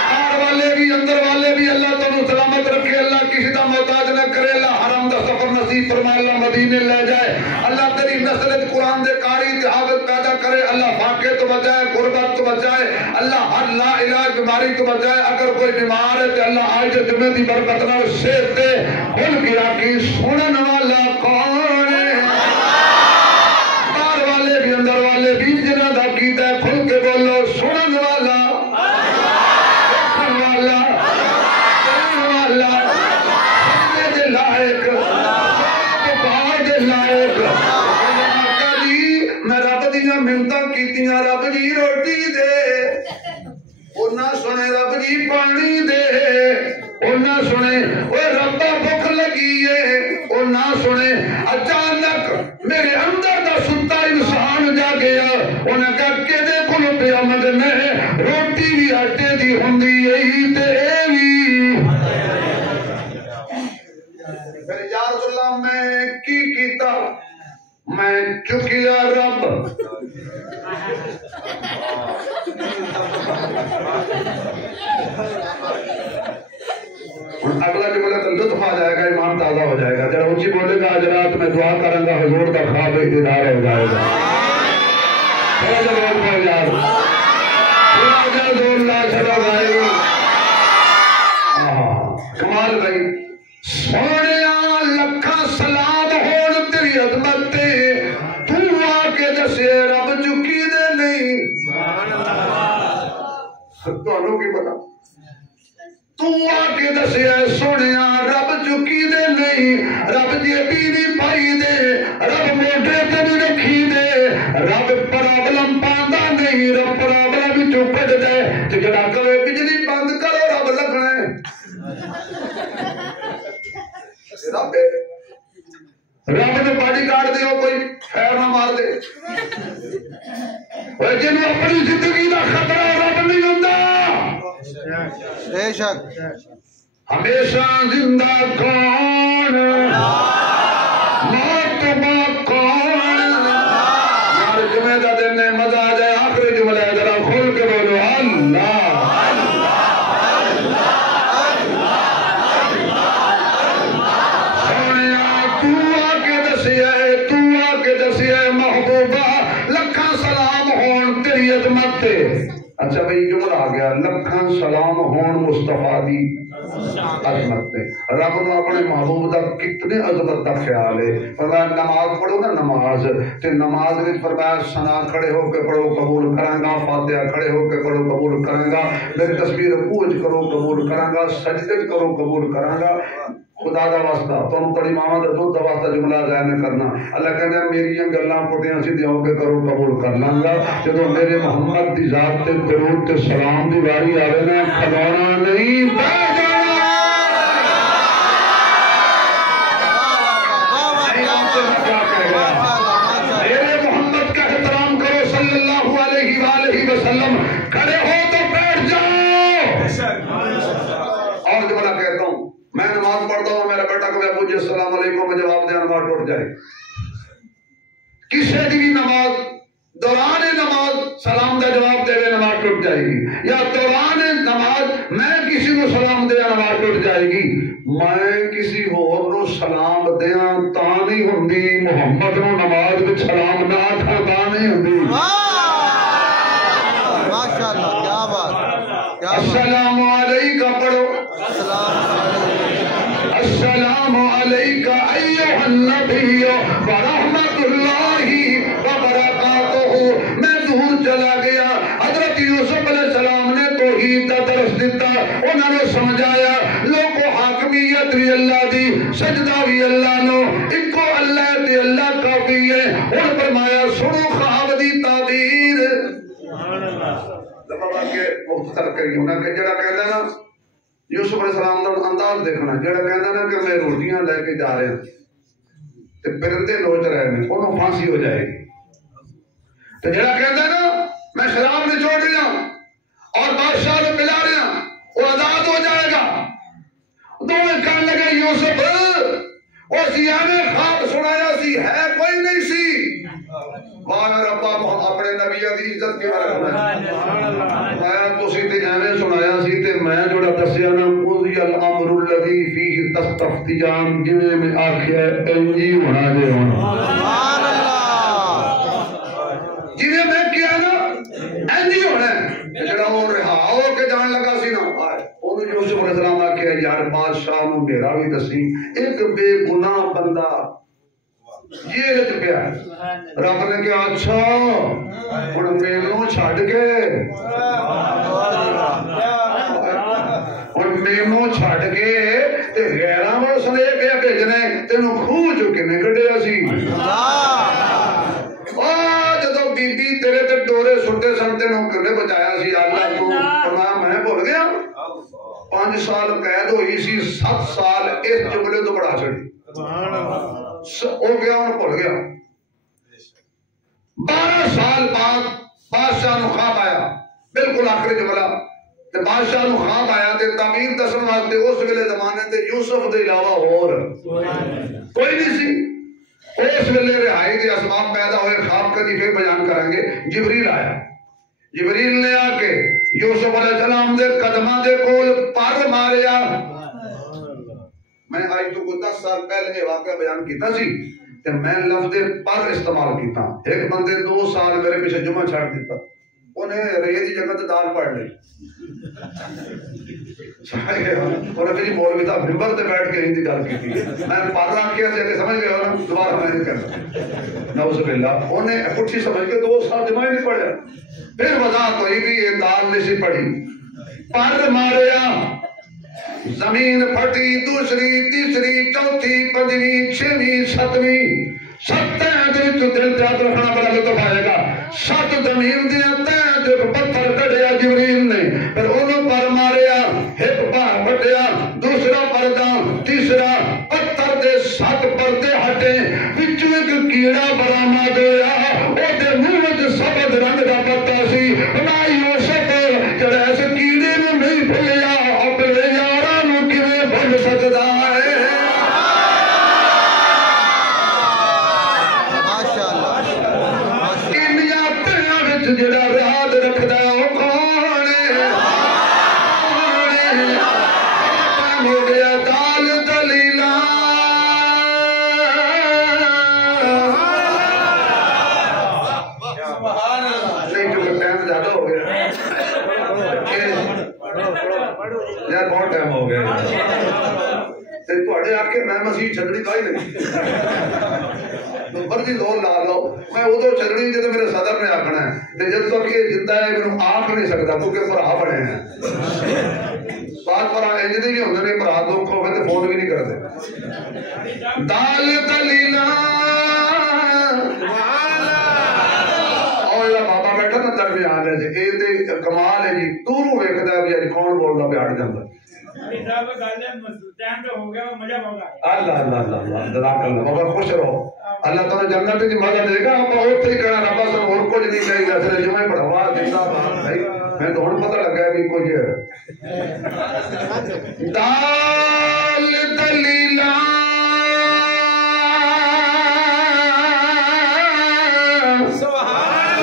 باہر والے بھی اندر والے بھی اللہ تعالیٰ سلامت رکھے, اللہ کسی دا محتاج نہ کرے, اللہ حرم دا سفر نصیب فرمائے, اللہ مدینے لے جائے, اللہ تیری نسل قرآن دے قاری تے حافظ پیدا کرے, اللہ فاقے تو بچائے, غربت تو بچائے, اللہ ہر لا علاج بیماری تو بچائے. اگر کوئی بیمار ہے تو اللہ آج جمعے دی برکت نال صحت دے. کھل گیا کہ سنن والا کون ہے؟ باہر والے بھی اندر والے بھی جنہاں دا عقیدہ ہے کھل کے بولو سنن والا, دیکھن والا, سنن والا, سننے دے لائق, باہر دے لائق. آقا جی میں رب دیاں منتاں کیتیاں, رب جی روٹی دے, وہ نہ سنے رب جی پانی دے، وہ نہ سنے وہ ربا بھوک لگی ہے، وہ نہ سنے اچانک میرے اندر دا ستا انسان جا گیا، انہیں کہا کہ دے کل قیامت میں روٹی بھی آٹے دی ہوندی یہی تے بھی پھر یا رسول اللہ میں کی کیتا، میں چکیا رب اگلا جملہ تو لطف آ جائے گا، ایمان تازہ ہو جائے گا، جب اونچی بولے گا آج رات میں دعا کروں گا حضور کا خواب دیدار ہو جائے گا، کمال بھائی سونیا لکھا سلام ہون تیری عظمت تے، تو آ کے دسے رب چکی دے نہیں، تو کی پتا تو آ کے دسے سونیا رب چکی دے نہیں، رب جیبی نہیں پائی دے، رب موٹے تے نہیں رکھی دے، رب پرابلم پاندا نہیں، رب پرابلم بھی چوپڑ دے، تو جڑا کہے بجلی بند کرو رب لگنا ہے، رب نے باڈی گارڈ دے ہو کوئی خیر نہ مار دے، جنہوں اپنی زندگی دا خطرہ رب نہیں ہوتا، بے شک ہمیشہ زندہ کون موت با کون، ہر جمعہ دا دن مزہ آ جائے، آخری جملہ ہے ذرا کھول کے بولو اللہ اچھا بھئی جملہ آ گیا، لکھاں سلام ہون مصطفیٰ دی عظمت تے، رب نے اپنے محبوب دا کتنے عظمت دا خیال ہے، فرمایا نماز پڑھو نا، نماز تے نماز میں فرمایا سنا کھڑے ہو کے پڑھو قبول کریں گا، فاتحہ کھڑے ہو کے پڑھو قبول کریں گا، میری تصویر پوج کرو قبول کریں گا، سجدے کرو قبول کریں گا، خدا دا واسطہ تو تڑی ماما دا دودھ دا واسطہ جملہ ظاہر نہ کرنا، اللہ کہتے ہیں میری گلاں پٹیاں سیدھیاں ہو کے کرو قبول کر لوں گا، جدوں میرے محمد دی ذات تے درود تے سلام دی واری آوے نا کھلونا نہیں بہ جانا، میرے محمد کا احترام کرو صلی اللہ علیہ وآلہ وسلم، کھڑے ہو تو بیٹھ جاؤ، اور جملہ کہتا ہوں میں نماز پڑھتا ہوں، میرا بیٹا کو ابو جی السلام علیکم میں جواب دے نماز ٹوٹ جائے، کسی بھی نماز دوران نماز سلام دا جواب دے نماز ٹوٹ جائے گی، یا دوران نماز میں کسی کو سلام دیا نماز ٹوٹ جائے گی، میں کسی اور نو سلام دیا تا نہیں ہوندی، محمد نو نماز وچ سلام نہ تھا تا نہیں ہوندی، ماشاءاللہ کیا بات، السلام علیکہ پڑھو، السلام علیکہ ایہا النبی ورحمت اللہ وبرکاتہ، میں دور چلا گیا، حضرت یوسف علیہ السلام نے توحید کا درس دیتا، انہوں نے سمجھایا لوگوں حاکمیت بھی اللہ دی، سجدہ بھی اللہ نو، ایکو اللہ دی اللہ کافی ہے، اور فرمایا سنو خواب دی تعبیر، لبابا کے مختصر کری انہوں نے جڑا کہتا نا یوسف علیہ السلام کا انداز دیکھنا، جڑا کہتا نا کہ میں روٹیاں لے کے جا رہے ہیں تے پرندے نوچ رہے ہیں، انہوں پھانسی ہو جائے گی، تو جڑا کہتا نا میں شراب نچوڑ رہا اور بادشاہ نے پلا رہا وہ آزاد ہو جائے گا، دونوں کہنے لگے یوسف وہ سیانے خواب سنایا سی ہے کوئی نہیں سی، ماں ربا اپنے نبی دی عزت کے بارے میں میں تسی تے ایویں سنایا سی تے میں جوڑا دسیا نا قضی الامر الذی فیہ تستفتیان جویں میں آکھیا انجی ہونا دے ہونا، سبحان اللہ، جویں میں کیا نا انجی ہونا ہے، جڑا وہ رہا ہو کے جان لگا سی نا انہوں یوسف علیہ السلام آکھیا یار بادشاہ نو میرا بھی دسی، ایک بے گناہ بندہ جیل چ پیا، رب نے کہا اچھا ہن مینوں چھڈ کے ہن مینوں چھڈ کے تے غیراں نوں سنے پیا بھیجنے تینوں کھوہ چ کنے کڈیا سی، جدوں بی بی تیرے تے ڈورے سٹے سن تینوں کنے بچایا سی، اللہ تو فرمایا میں 5 سال قید ہوئی سی 7 سال اس جملے تو بڑھا چڑی ہو گیا انہوں بھول گیا 12 سال بعد بادشاہ نو خواب آیا بالکل آخری جملہ تے بادشاہ نو خواب آیا تے تعمیر دسن واسطے اس ویلے زمانے تے یوسف دے علاوہ اور کوئی نہیں سی اس ویلے رہائی دے اسباب پیدا ہوئے خواب کدی پھر بیان کریں گے جبریل آیا جبریل نے آ کے یوسف علیہ السلام دے قدماں دے کول پر ماریا میں آج تو کوئی 10 سال پہلے یہ واقعہ بیان کیتا سی کہ میں لفظ پر استعمال کیتا ایک بندے 2 سال میرے پیچھے جمعہ چھڑ دیتا انہیں ریت کی جگہ تے دال پڑھ لی انہیں پھر مولوی صاحب ممبر تے بیٹھ کے ہندی گل کی تھی میں پر رکھ کے کہ سمجھ گئے ہو نا دوبارہ میں نہیں کرنا نعوذ باللہ انہیں پٹھی سمجھ کے 2 سال جمعہ نہیں پڑھا پھر وضاحت ہوئی بھی یہ دال نہیں سی پڑھی پر ماریا زمین پھٹی دوسری تیسری چوتھی پنجویں چھویں ستویں 7 دل یاد رکھنا بڑا لطف آئے گا 7 زمین دیا تے پتھر کٹیا جبریل نے پھر انہوں پر ماریا ایک باہر پٹیا دوسرا پردہ تیسرا پتھر دے 7 پردے ہٹے وچوں ایک کیڑا برآمد ہویا او دے منہ وچ سبز رنگ دا پتا سی نہ یوسف جڑا اس کیڑے نوں نہیں بھلیا اپنے یاراں نوں کیویں بھل سکدا ہے جڑا یاد رکھدا او کون ہو گیا دال دلیلا سبحان اللہ نہیں جو ٹائم زیادہ ہو گیا یار بہت ٹائم ہو گیا تے تواڈے آ کے میں مسیح چھڈنی کائی نہیں تو مرضی زور لا لو میں ادو چلنی جب میرے صدر نے آخنا ہے تے جب تک یہ زندہ ہے میں آخ نہیں سکتا کیونکہ بھرا بنے ہیں بات بھرا انج نہیں ہوندے نے بھرا دکھ ہوے تے فون بھی نہیں کرتے دال دلیلا اور بابا بیٹھا نا درمیان ہے جی یہ کمال ہے جی دوروں ویکھدا ہے بھی کون بولدا پہ ہٹ جاندا اللہ اللہ اللہ جزاک اللہ بابا خوش رہو اللہ تعالی جنت کی مدد دے گا آپ اوتھے ہی کہنا رب سے اور کچھ نہیں چاہیے صرف جمعہ پڑھوا زندہ باد بھائی میں تو ہن پتہ لگا ہے بھی کچھ دال دلیلا سبحان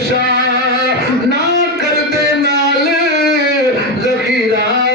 اللہ نہ کر دے نال ذخیرہ